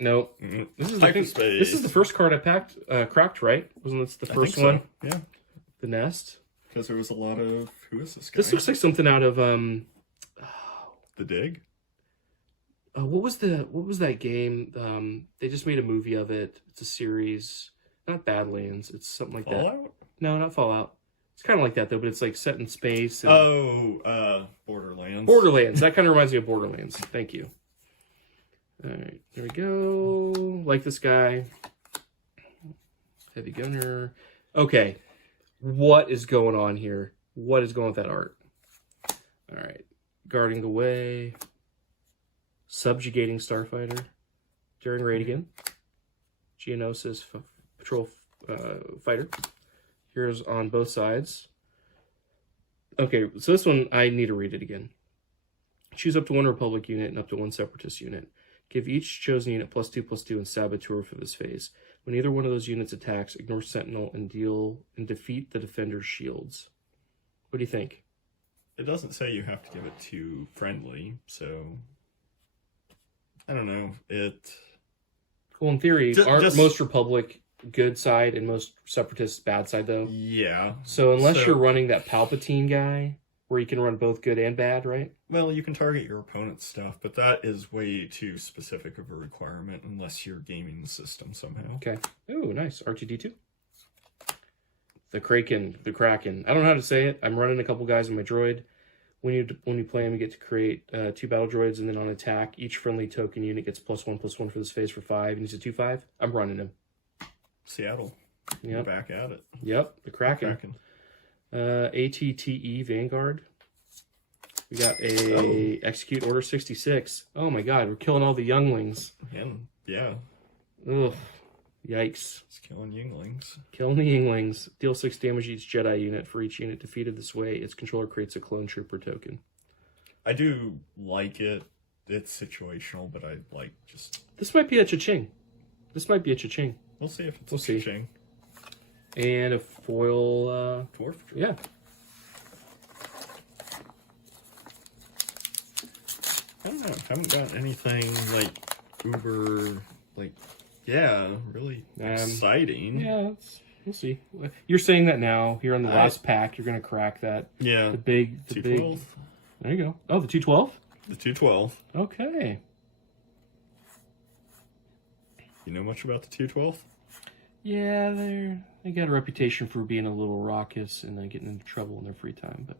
Nope. This is Hyperspace. This is the first card I cracked, right? Wasn't this the first I think one? So. Yeah, The nest. because there was a lot of who is this guy? This looks like something out of The Dig. what was that game? They just made a movie of it. It's a series. Not Badlands. It's something like that. Fallout. No, not Fallout. It's kind of like that though, but it's like set in space. And Borderlands. Borderlands. That kind of reminds me of Borderlands. Thank you. All right, there we go. Like this guy. Heavy gunner. Okay, what is going on here? What is going with that art? All right, guarding the way. Subjugating starfighter during raid again. Geonosis patrol fighter. Here's on both sides. Okay, so this one I need to read it again. Choose up to one Republic unit and up to one Separatist unit. Give each chosen unit +2/+2 and Saboteur for this phase. When either one of those units attacks, ignore Sentinel and defeat the defender's shields. What do you think? It doesn't say you have to give it to friendly, so I don't know. Well, in theory, aren't just most Republic good side and most Separatists bad side, though? yeah. So unless you're running that Palpatine guy, where you can run both good and bad, right? Well, you can target your opponent's stuff, but that is way too specific of a requirement unless you're gaming the system somehow. Okay. Ooh, nice. R2-D2. The Kraken. I don't know how to say it. I'm running a couple guys in my droid. When you play him, you get to create 2 battle droids, and then on attack, each friendly token unit gets +1/+1 for this phase for 5, and he's a 2/5. I'm running him. Seattle. Yep. We're back at it. Yep, the Kraken. ATTE Vanguard. We got a Execute Order 66. Oh my god, we're killing all the younglings. And yeah, Ugh. Yikes. it's killing Yinglings. Killing the Yinglings. Deal 6 damage each Jedi unit. For each unit defeated this way, its controller creates a clone trooper token. I do like it. It's situational, but I like just... This might be a cha-ching. We'll see if it's We'll a see. cha-ching. And a foil, Dwarf. yeah. I don't know. Haven't got anything like uber, like, yeah, really exciting. Yeah, we'll see. You're saying that now. Here on the last pack, you're going to crack that. Yeah. The big. 212. There you go. Oh, the 212? The 212. Okay. You know much about the 212? Yeah, they got a reputation for being a little raucous and getting into trouble in their free time, but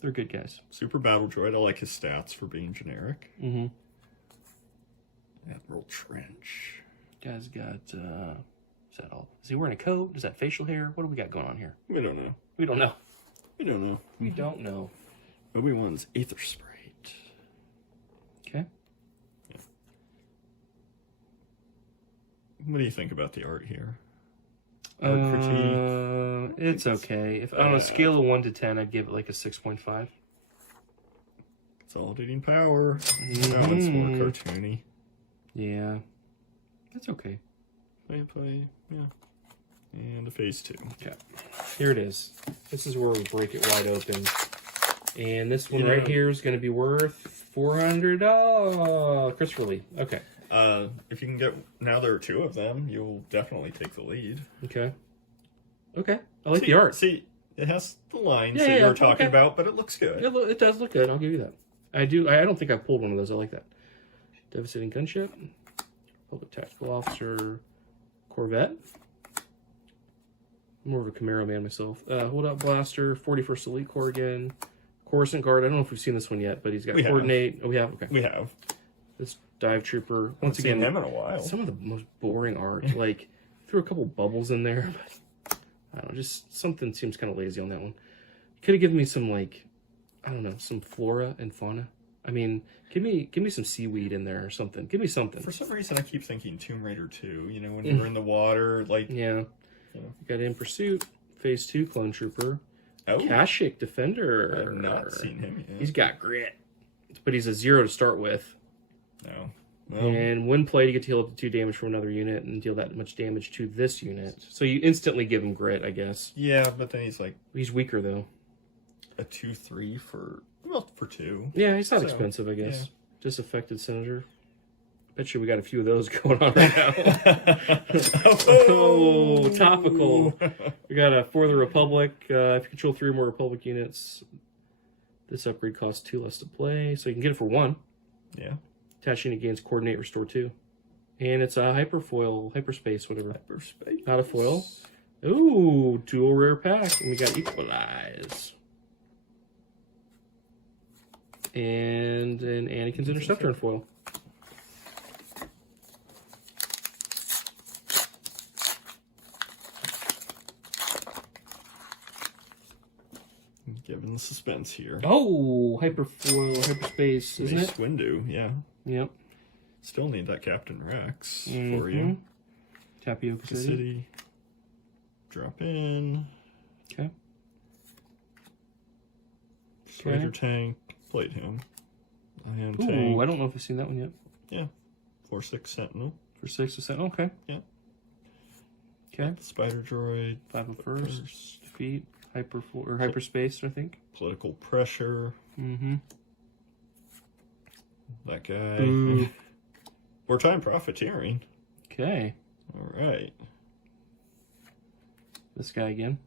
they're good guys. Super battle droid. I like his stats for being generic. Mm-hmm. Admiral Trench. Guy's got, is that all? Is he wearing a coat? Is that facial hair? What do we got going on here? We don't know. We don't know. We don't know. We don't know. Obi-Wan's Aether Sprite. Okay. Yeah. What do you think about the art here? Art critique? It's okay. If on a scale of 1 to 10, I'd give it like a 6.5. Consolidating power. Now it's more cartoony. Yeah. That's okay. Play. Yeah. And a phase 2. Okay. Here it is. This is where we break it wide open. And this one right here is going to be worth $400. Oh, Christopher Lee. Okay. If you can get... Now there are 2 of them, you'll definitely take the lead. Okay. Okay. I like the art. See, it has the lines Yeah, that you yeah, were talking okay. about, but it looks good. It does look good. I'll give you that. I don't think I've pulled one of those. I like that. Devastating Gunship. Public Tactical Officer. Corvette. I'm more of a Camaro man myself. Holdout Blaster. 41st Elite Corps again. Coruscant Guard. I don't know if we've seen this one yet, but he's got Coordinate. Oh, we have? Okay. We have. This Dive Trooper. Once Seen again, them in a while. some of the most boring art. Like, threw a couple bubbles in there, but I don't know. Just something seems kind of lazy on that one. Could have given me some, like, I don't know, some flora and fauna. I mean, give me some seaweed in there or something. Give me something. For some reason, I keep thinking Tomb Raider 2. You know, when you're in the water, like... Yeah. You know. Got In Pursuit, Phase 2 Clone Trooper. Oh. Kashyyyk Defender. I have not seen him yet. He's got grit. But he's a 0 to start with. No. Well, and when played, you get to heal up to 2 damage from another unit and deal that much damage to this unit. So you instantly give him grit, I guess. yeah, but then he's like He's weaker, though. a 2/3 for... Well, for 2. Yeah, he's not So, expensive, I guess. yeah. Disaffected Senator. Bet you we got a few of those going on right now. Oh, topical. We got a For the Republic. If you control 3 or more Republic units, this upgrade costs 2 less to play. So you can get it for 1. Yeah. Attach unit gains Coordinate, Restore 2. And it's a hyperfoil, hyperspace, whatever. Hyperspace. Not a foil. Ooh, dual rare pack. And we got Equalize. And an Anakin's Interceptor in foil. Given the suspense here. Oh, hyperfoil, hyperspace, isn't Mace it? Windu, yeah. Yep. Still need that Captain Rex for Mhm. you. Tapioca City. City. Drop in. Okay. Spider Tank. Played him. Ion Ooh, Tank. I don't know if I've seen that one yet. Yeah. 4/6 Sentinel. For 6%. Okay. Yeah. Okay. Spider Droid. 5 of first. Defeat. Or hyperspace, I think. Political pressure. Mm-hmm. That guy. Ooh. Wartime profiteering. Okay. All right. This guy again.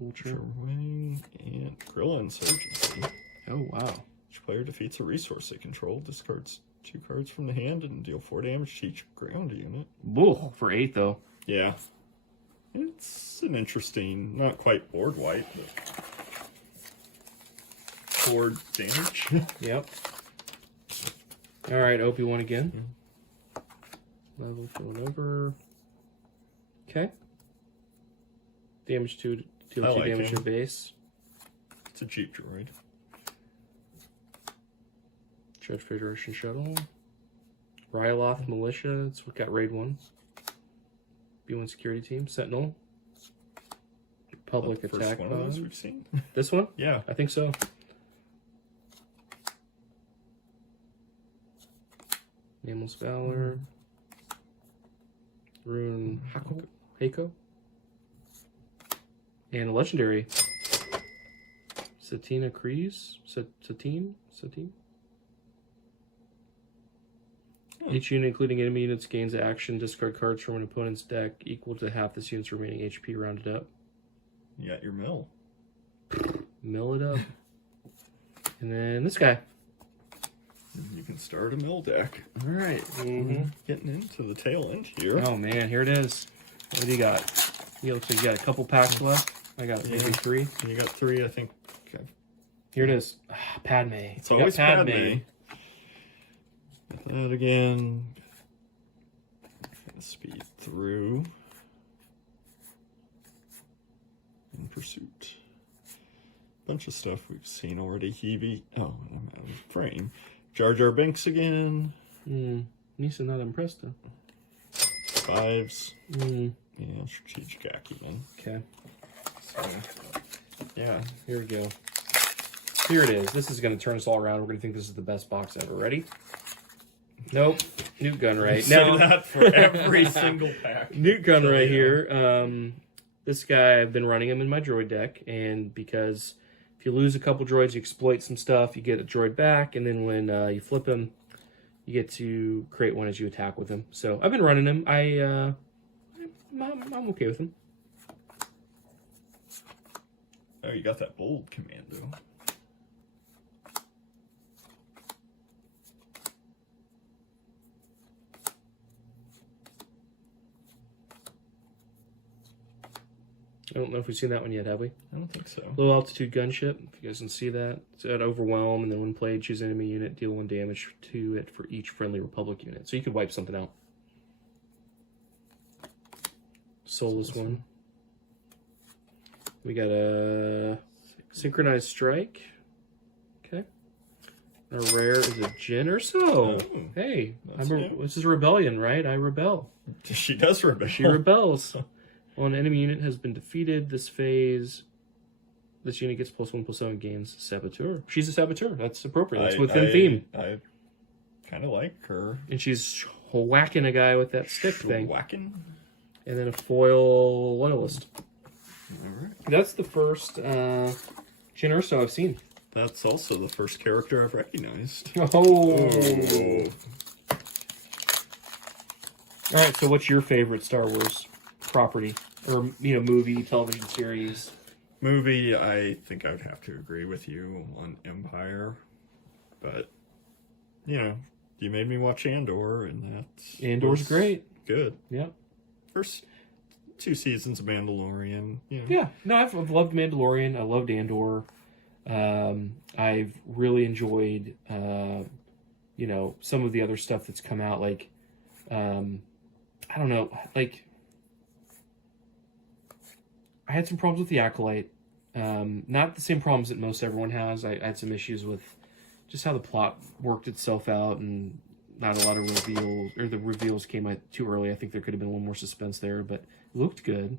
Ultra. Wing and Gorilla Insurgency. Oh, wow. Each player defeats a resource they control, discards 2 cards from the hand, and deal 4 damage to each ground unit. Whoa, for 8, though. Yeah. It's an interesting, not quite board wipe, but board damage. Yep. All right, OP1 again. Level going over. Okay. Damage 2, deal 2 like damage him. to base. It's a Jeep droid. Judge Federation Shuttle. Ryloth Militia, it's what got Raid 1. B1 Security Team. Sentinel. Public The Attack first one of those Pod. we've seen. This one? Yeah. I think so. Nameless Valor. Rune Hako. And a legendary. Satina Kreese? Satine? Each unit, including enemy units, gains action. Discard cards from an opponent's deck equal to half this unit's remaining HP rounded up. You got your mill. Mill it up. And then this guy. You can start a mill deck. All right. Getting into the tail end here. Oh, man. Here it is. What do you got? You looks like you got a couple packs left. I got maybe 3. You got 3, I think. Okay. Here it is. Padme. It's We always got Padme. Get that again. Gonna speed through. In Pursuit. Bunch of stuff we've seen already. Hebe. Oh, I'm out of frame. Jar Jar Binks again. Nisa not impressed, though. 5s. Yeah, Strategic Acumen. Okay. So, yeah. Here we go. Here it is. This is going to turn us all around. We're going to think this is the best box ever. Ready? Nope. Newt gun right. Say that for every single pack. Newt gun right here. This guy, I've been running him in my droid deck, and because if you lose a couple droids, you exploit some stuff, you get a droid back, and then when you flip him, you get to create one as you attack with him. So I've been running him. I'm okay with him. Oh, you got that bold commando. I don't know if we've seen that one yet, have we? I don't think so. Low altitude gunship, if you guys can see that. It's at Overwhelm, and then when played, choose enemy unit, deal 1 damage to it for each friendly Republic unit. So you could wipe something out. Soulless one. We got a Synchronized Strike. Okay. A rare is a Jin or so. Oh, Hey, new. this is rebellion, right? I rebel. She does rebel. She rebels. Well, an enemy unit has been defeated this phase. This unit gets +1/+7 gains Saboteur. She's a Saboteur. That's appropriate. That's within theme. I kind of like her. And she's whacking a guy with that stick thing. Whacking? And then a foil loyalist. Alright. That's the first Jin Urso I've seen. That's also the first character I've recognized. Oh. Ooh. Alright, so what's your favorite Star Wars property? Or, movie, television series? Movie, I think I would have to agree with you on Empire. But, you made me watch Andor, and that's... Andor's great. Good. Yep. First 2 seasons of Mandalorian. Yeah. No, I've loved Mandalorian. I loved Andor. I've really enjoyed, some of the other stuff that's come out. Like, I don't know. Like, I had some problems with The Acolyte. Not the same problems that most everyone has. I had some issues with just how the plot worked itself out, and not a lot of reveals, or the reveals came out too early. I think there could have been a little more suspense there, but it looked good.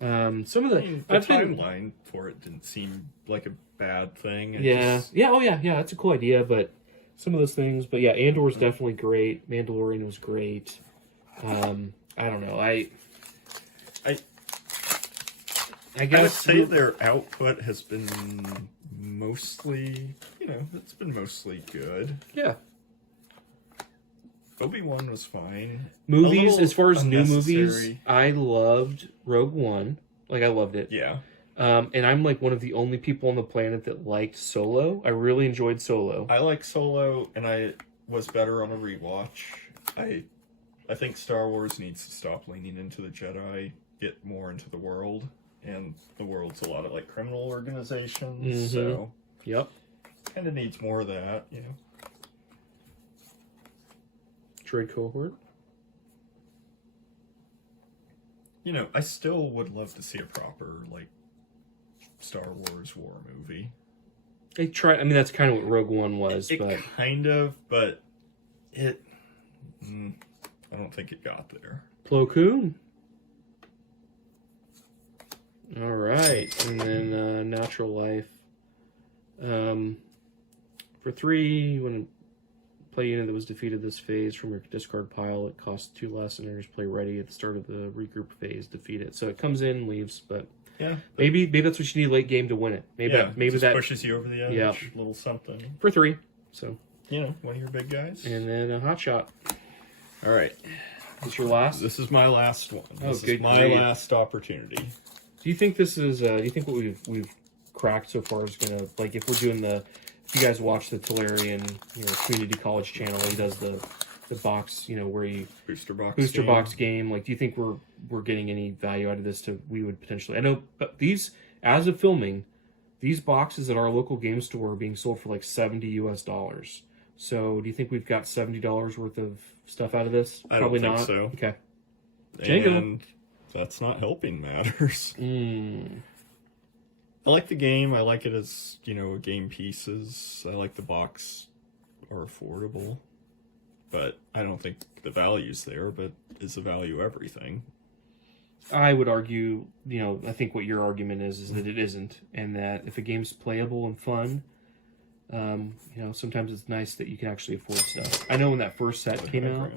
Some of the timeline for it didn't seem like a bad thing. Yeah, that's a cool idea, but some of those things. But yeah, Andor's definitely great. Mandalorian was great. I don't know. I guess I would say their output has been mostly, it's been mostly good. Yeah. Obi-Wan was fine. Movies, as far as new movies, I loved Rogue One. Like, I loved it. Yeah. And I'm like one of the only people on the planet that liked Solo. I really enjoyed Solo. I like Solo, and I was better on a rewatch. I think Star Wars needs to stop leaning into the Jedi, get more into the world. And the world's a lot of, like, criminal organizations, so... Yep. Kind of needs more of that, Droid cohort. I still would love to see a proper, like, Star Wars war movie. They try. I mean, that's kind of what Rogue One was, It but kind of, but it... I don't think it got there. Plo Koon. All right, and then Natural Life. For 3, when play a unit that was defeated this phase from your discard pile, it costs 2 less, and enters play ready at the start of the regroup phase. Defeat it. So it comes in, leaves, but yeah, maybe that's what you need late game to win it. Maybe that pushes you over the edge. Yeah, little something for 3. So one of your big guys, and then a hot shot. All right, this your last? This is my last one. This is my great. last opportunity. Do you think this is? Do you think what we've cracked so far is gonna, like, if we're doing the? If you guys watch the Tolarian, community college channel, he does the box, where you booster box game. Like, do you think we're getting any value out of this? We would potentially. I know, but these, as of filming, these boxes at our local game store are being sold for like $70 US. So, do you think we've got $70 worth of stuff out of this? I Probably don't think not. so. Okay. Django. And that's not helping matters. I like the game. I like it as, game pieces. I like the box are affordable. But I don't think the value's there, but is the value everything? I would argue, I think what your argument is that it isn't. And that if a game's playable and fun, sometimes it's nice that you can actually afford stuff. I know when that first set came out.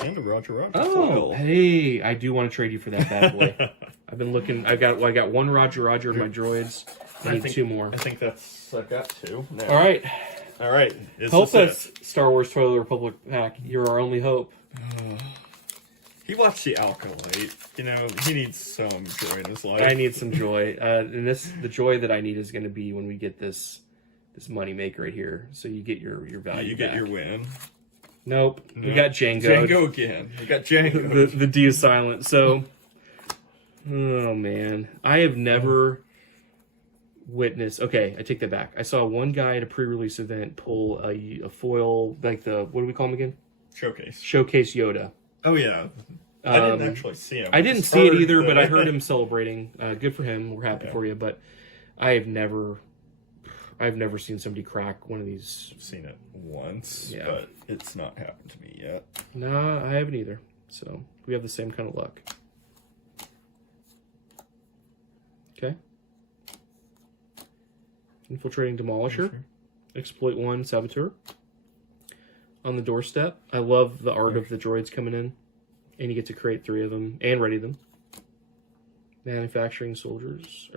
And a Roger Oh, foil. Hey, I do want to trade you for that bad boy. I've been looking. I got one Roger in my droids. I need 2 more. I think I've got 2. No. All right. Help us, Star Wars Twilight Republic pack. You're our only hope. He watched the Acolyte. He needs some joy in his life. I need some joy. And the joy that I need is going to be when we get this money maker right here. So you get your value. You get your win. Nope. We got Django. Django again. We got Django. the D is silent. So, oh man, I have never witnessed. Okay, I take that back. I saw one guy at a pre-release event pull a foil, like what do we call him again? Showcase Yoda. Oh yeah. I didn't actually see him. I didn't see it either, but I heard him celebrating. Good for him. We're happy for you. But I have never. I've never seen somebody crack one of these. I've seen it once, Yeah. but it's not happened to me yet. Nah, I haven't either. So we have the same kind of luck. Okay. Infiltrating Demolisher. Exploit 1 Saboteur. On the doorstep. I love the art of the droids coming in. And you get to create 3 of them and ready them. Manufactured soldiers.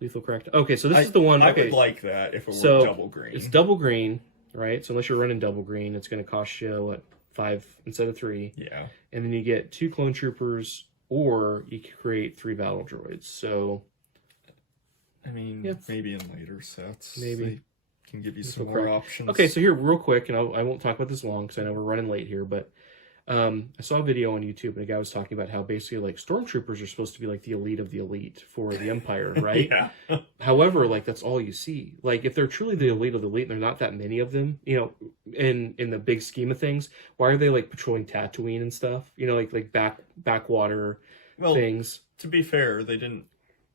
Lethal cracked. Okay, so this is the one. Okay. I would like that if it were double green. It's double green, right? So unless you're running double green, it's going to cost you, what, 5 instead of 3. Yeah. And then you get 2 clone troopers, or you can create 3 battle droids. So, I mean, maybe in later sets. Maybe. They can give you some more options. Okay, so here, real quick, and I won't talk about this long because I know we're running late here, but I saw a video on YouTube and a guy was talking about how basically like stormtroopers are supposed to be like the elite of the elite for the Empire, right? Yeah. However, like that's all you see. Like if they're truly the elite of the elite, and there are not that many of them, you know, in the big scheme of things, why are they like patrolling Tatooine and stuff? You know, like backwater things. To be fair, they didn't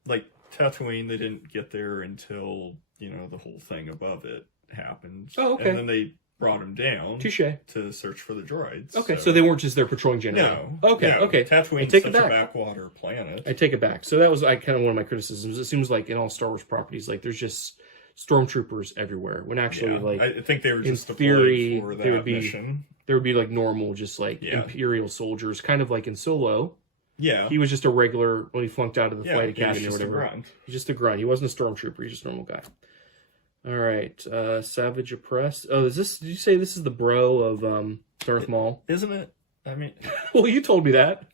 like Tatooine. They didn't get there until the whole thing above it happened. Oh, okay. And then they brought him down. Touché. To search for the droids. Okay, so they weren't just there patrolling generally. No. Okay, okay. Tatooine's such a backwater planet. I take it back. So that was kind of one of my criticisms. It seems like in all Star Wars properties, like there's just stormtroopers everywhere. When actually, like I think they were just in theory, for that there would be mission. There would be like normal, just like Imperial soldiers, kind of like in Solo. Yeah, he was just a regular when he flunked out of the flight academy or whatever. He's just a grunt. He wasn't a stormtrooper. He's just a normal guy. All right, Savage Oppressed. Oh, did you say this is the bro of Darth Maul? Isn't it? I mean, well, you told me that.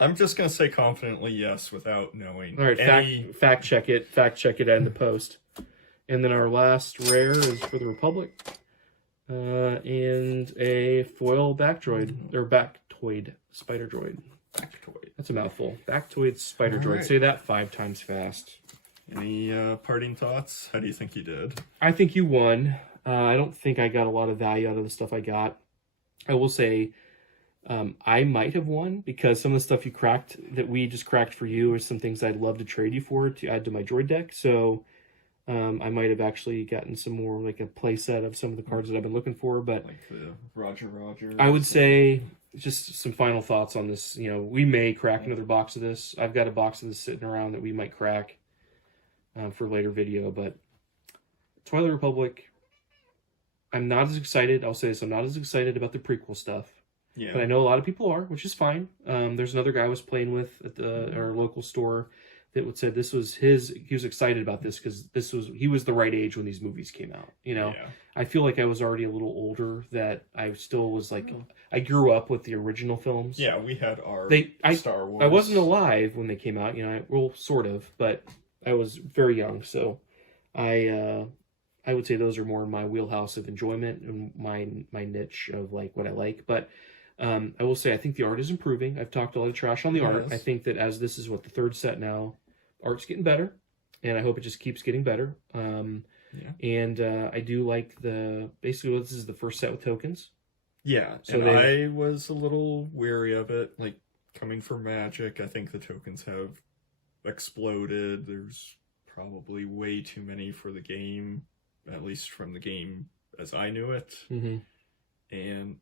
I'm just gonna say confidently yes without knowing. All right, fact check it. Fact check it in the post. And then our last rare is for the Republic, and a foil Bactoid or Bactoid spider droid. Bactoid. That's a mouthful. Bactoid spider droid. Say that 5 times fast. Any parting thoughts? How do you think you did? I think you won. I don't think I got a lot of value out of the stuff I got. I will say I might have won because some of the stuff you cracked that we just cracked for you are some things I'd love to trade you for to add to my droid deck. So I might have actually gotten some more like a play set of some of the cards that I've been looking for. But like the Roger. I would say just some final thoughts on this. You know, we may crack another box of this. I've got a box of this sitting around that we might crack. For later video, but Twilight Republic, I'm not as excited. I'll say this: I'm not as excited about the prequel stuff. Yeah. But I know a lot of people are, which is fine. There's another guy I was playing with at our local store that would say this was his. He was excited about this because he was the right age when these movies came out. You know, I feel like I was already a little older. That I still was like, I grew up with the original films. Yeah, we had our Star Wars. I wasn't alive when they came out. You know, well, sort of, but I was very young, so I would say those are more in my wheelhouse of enjoyment and my niche of like what I like. But I will say I think the art is improving. I've talked a lot of trash on the art. I think that as this is the 3rd set now, art's getting better, and I hope it just keeps getting better. And I do like basically this is the 1st set with tokens. Yeah, so and I was a little weary of it. Like coming from Magic, I think the tokens have exploded. There's probably way too many for the game, at least from the game as I knew it. And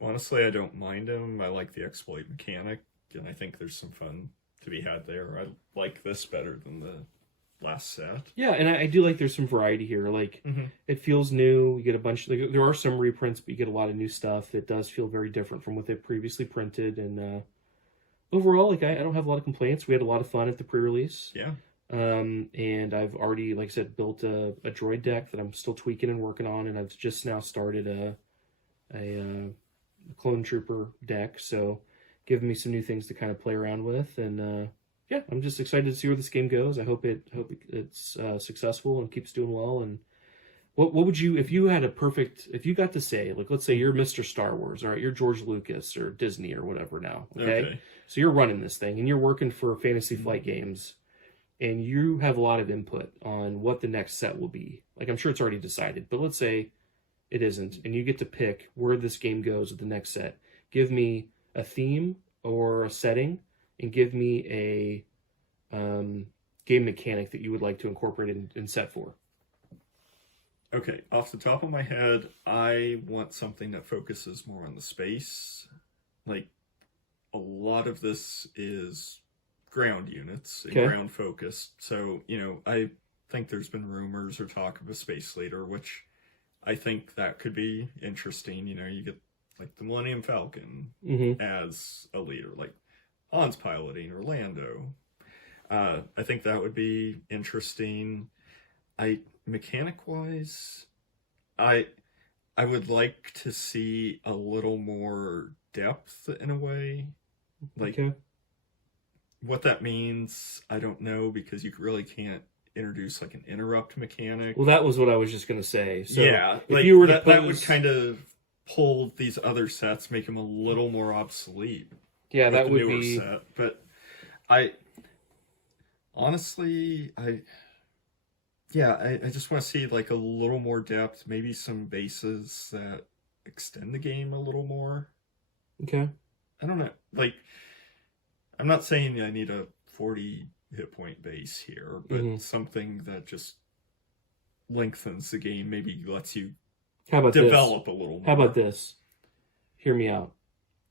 honestly, I don't mind them. I like the exploit mechanic, and I think there's some fun to be had there. I like this better than the last set. Yeah, and I do like there's some variety here. Like it feels new. You get a bunch. There are some reprints, but you get a lot of new stuff. It does feel very different from what they previously printed, and overall, like I don't have a lot of complaints. We had a lot of fun at the pre-release. Yeah. And I've already, like I said, built a droid deck that I'm still tweaking and working on, and I've just now started a clone trooper deck. So, giving me some new things to kind of play around with, and I'm just excited to see where this game goes. I hope it's successful and keeps doing well. And what would you, if you got to say, like, let's say you're Mr. Star Wars, all right, you're George Lucas or Disney or whatever now, okay? So you're running this thing and you're working for Fantasy Flight Games and you have a lot of input on what the next set will be. Like, I'm sure it's already decided, but let's say it isn't, and you get to pick where this game goes with the next set. Give me a theme or a setting, and give me game mechanic that you would like to incorporate in set 4? Okay, off the top of my head, I want something that focuses more on the space. Like, a lot of this is ground units and ground focused. So, I think there's been rumors or talk of a space leader, which I think that could be interesting. You get like the Millennium Falcon as a leader, like Han's piloting Orlando. I think that would be interesting. Mechanic wise, I would like to see a little more depth in a way. Like, what that means, I don't know, because you really can't introduce like an interrupt mechanic. Well, that was what I was just going to say. So yeah, if like you were that would kind of pull these other sets, make them a little more obsolete. Yeah, that would be. Set. But I just want to see like a little more depth, maybe some bases that extend the game a little more. Okay. I don't know. Like, I'm not saying I need a 40 hit point base here, but something that just lengthens the game, maybe lets you develop a little more. How about this? Hear me out.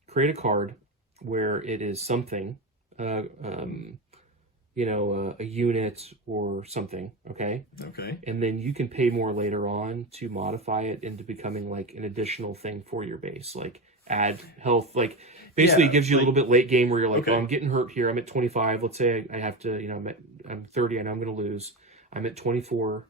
Create a card where it is something, a unit or something, okay? Okay. And then you can pay more later on to modify it into becoming like an additional thing for your base, like add health, like basically it gives you a little bit late game where you're like, oh, I'm getting hurt here. I'm at 25. Let's say I have to, I'm 30. I know I'm going to lose. I'm at 24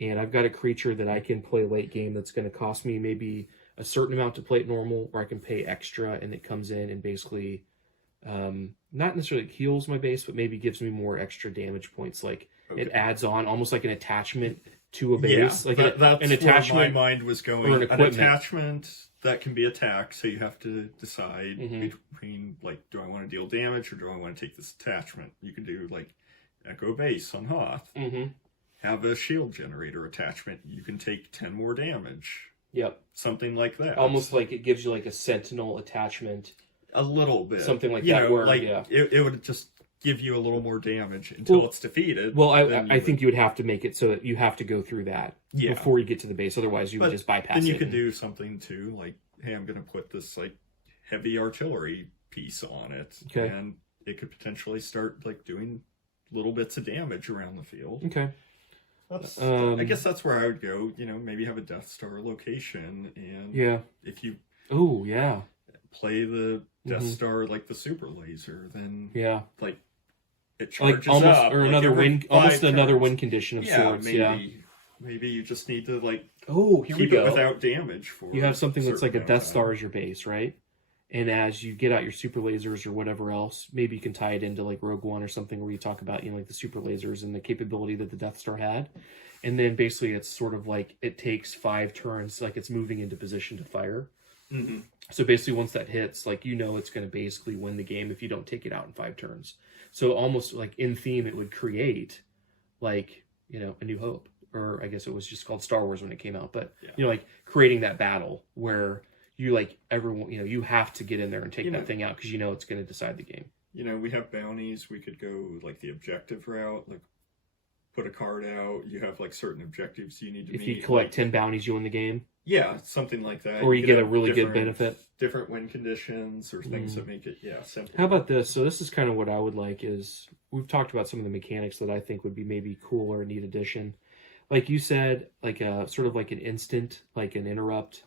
and I've got a creature that I can play late game that's going to cost me maybe a certain amount to play it normal, or I can pay extra and it comes in and basically not necessarily heals my base, but maybe gives me more extra damage points. Like it adds on almost like an attachment to a base. Like that's an attachment. Where my mind was going. An attachment that can be attacked, so you have to decide between, like, do I want to deal damage or do I want to take this attachment? You can do, like, Echo Base on Hoth. Have a shield generator attachment. You can take 10 more damage. Yep. Something like that. Almost like it gives you, like, a sentinel attachment. A little bit. Something like that. Where, it would just give you a little more damage until it's defeated. Well, I think you would have to make it so that you have to go through that before you get to the base. Otherwise, you would just bypass it. Then you could do something too, like, hey, I'm going to put this like heavy artillery piece on it, and it could potentially start like doing little bits of damage around the field. Okay. I guess that's where I would go. Maybe have a Death Star location, and if you play the Death Star like the super laser, then like. It charges like almost, up, or another win, almost another win condition of sorts. Maybe you just need to like here we go it without damage for. You have something that's like a Death Star as your base, right? And as you get out your super lasers or whatever else, maybe you can tie it into like Rogue One or something where you talk about like the super lasers and the capability that the Death Star had, and then basically it's sort of like it takes 5 turns, like it's moving into position to fire. So basically, once that hits, like it's going to basically win the game if you don't take it out in 5 turns. So almost like in theme, it would create like A New Hope, or I guess it was just called Star Wars when it came out. But like creating that battle where you like everyone, you have to get in there and take that thing out because it's going to decide the game. We have bounties. We could go like the objective route, like put a card out. You have like certain objectives you need to meet. If you collect 10 bounties, you win the game. Yeah, something like that. Or you get a really good benefit. Different win conditions or things that make it, simple. How about this? So this is kind of what I would like is, we've talked about some of the mechanics that I think would be maybe cool or a neat addition. Like you said, like a sort of like an instant, like an interrupt.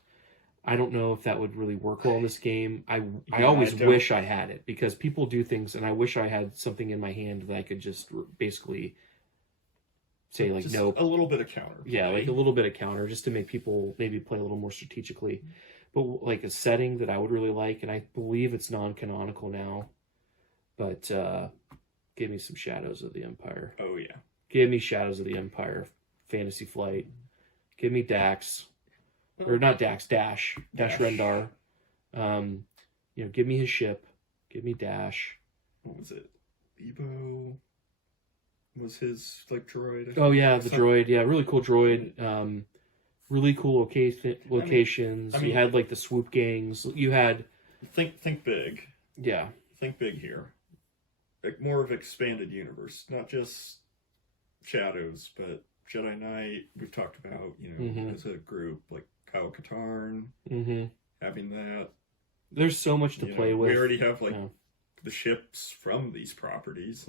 I don't know if that would really work well in this game. I always wish I had it because people do things and I wish I had something in my hand that I could just basically say like just nope. A little bit of counter. Yeah, like a little bit of counter just to make people maybe play a little more strategically. But like a setting that I would really like, and I believe it's non-canonical now, but give me some Shadows of the Empire. Oh yeah. Give me Shadows of the Empire, Fantasy Flight. Give me Dax. Or not Dax, Dash Rendar. Give me his ship. Give me Dash. What was it? Lebo was his like droid. Oh yeah, the droid. Yeah, really cool droid. Really cool locations. You had like the swoop gangs. You had think big. Yeah. Think big here. Like more of expanded universe, not just Shadows, but Jedi Knight, we've talked about, as a group, like Kyle Katarn, having that. There's so much to play with. We already have, the ships from these properties.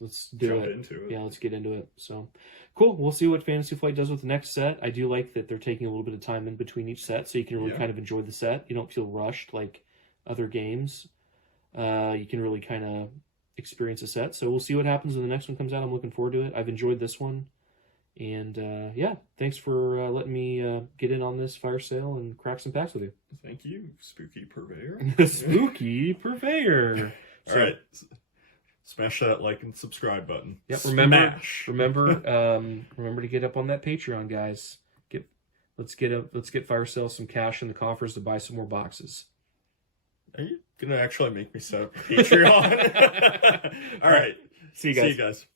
Let's jump into it. Yeah, let's get into it. So, cool. We'll see what Fantasy Flight does with the next set. I do like that they're taking a little bit of time in between each set, so you can really kind of enjoy the set. You don't feel rushed like other games. You can really kind of experience a set. So we'll see what happens when the next one comes out. I'm looking forward to it. I've enjoyed this one. And thanks for letting me get in on this fire sale and crack some packs with you. Thank you, Spooky Purveyor. Spooky Purveyor. All right. Smash that like and subscribe button. Yep. Smash. Remember to get up on that Patreon, guys. Let's get fire sale some cash in the coffers to buy some more boxes. Are you gonna actually make me set up a Patreon? All right. See you guys.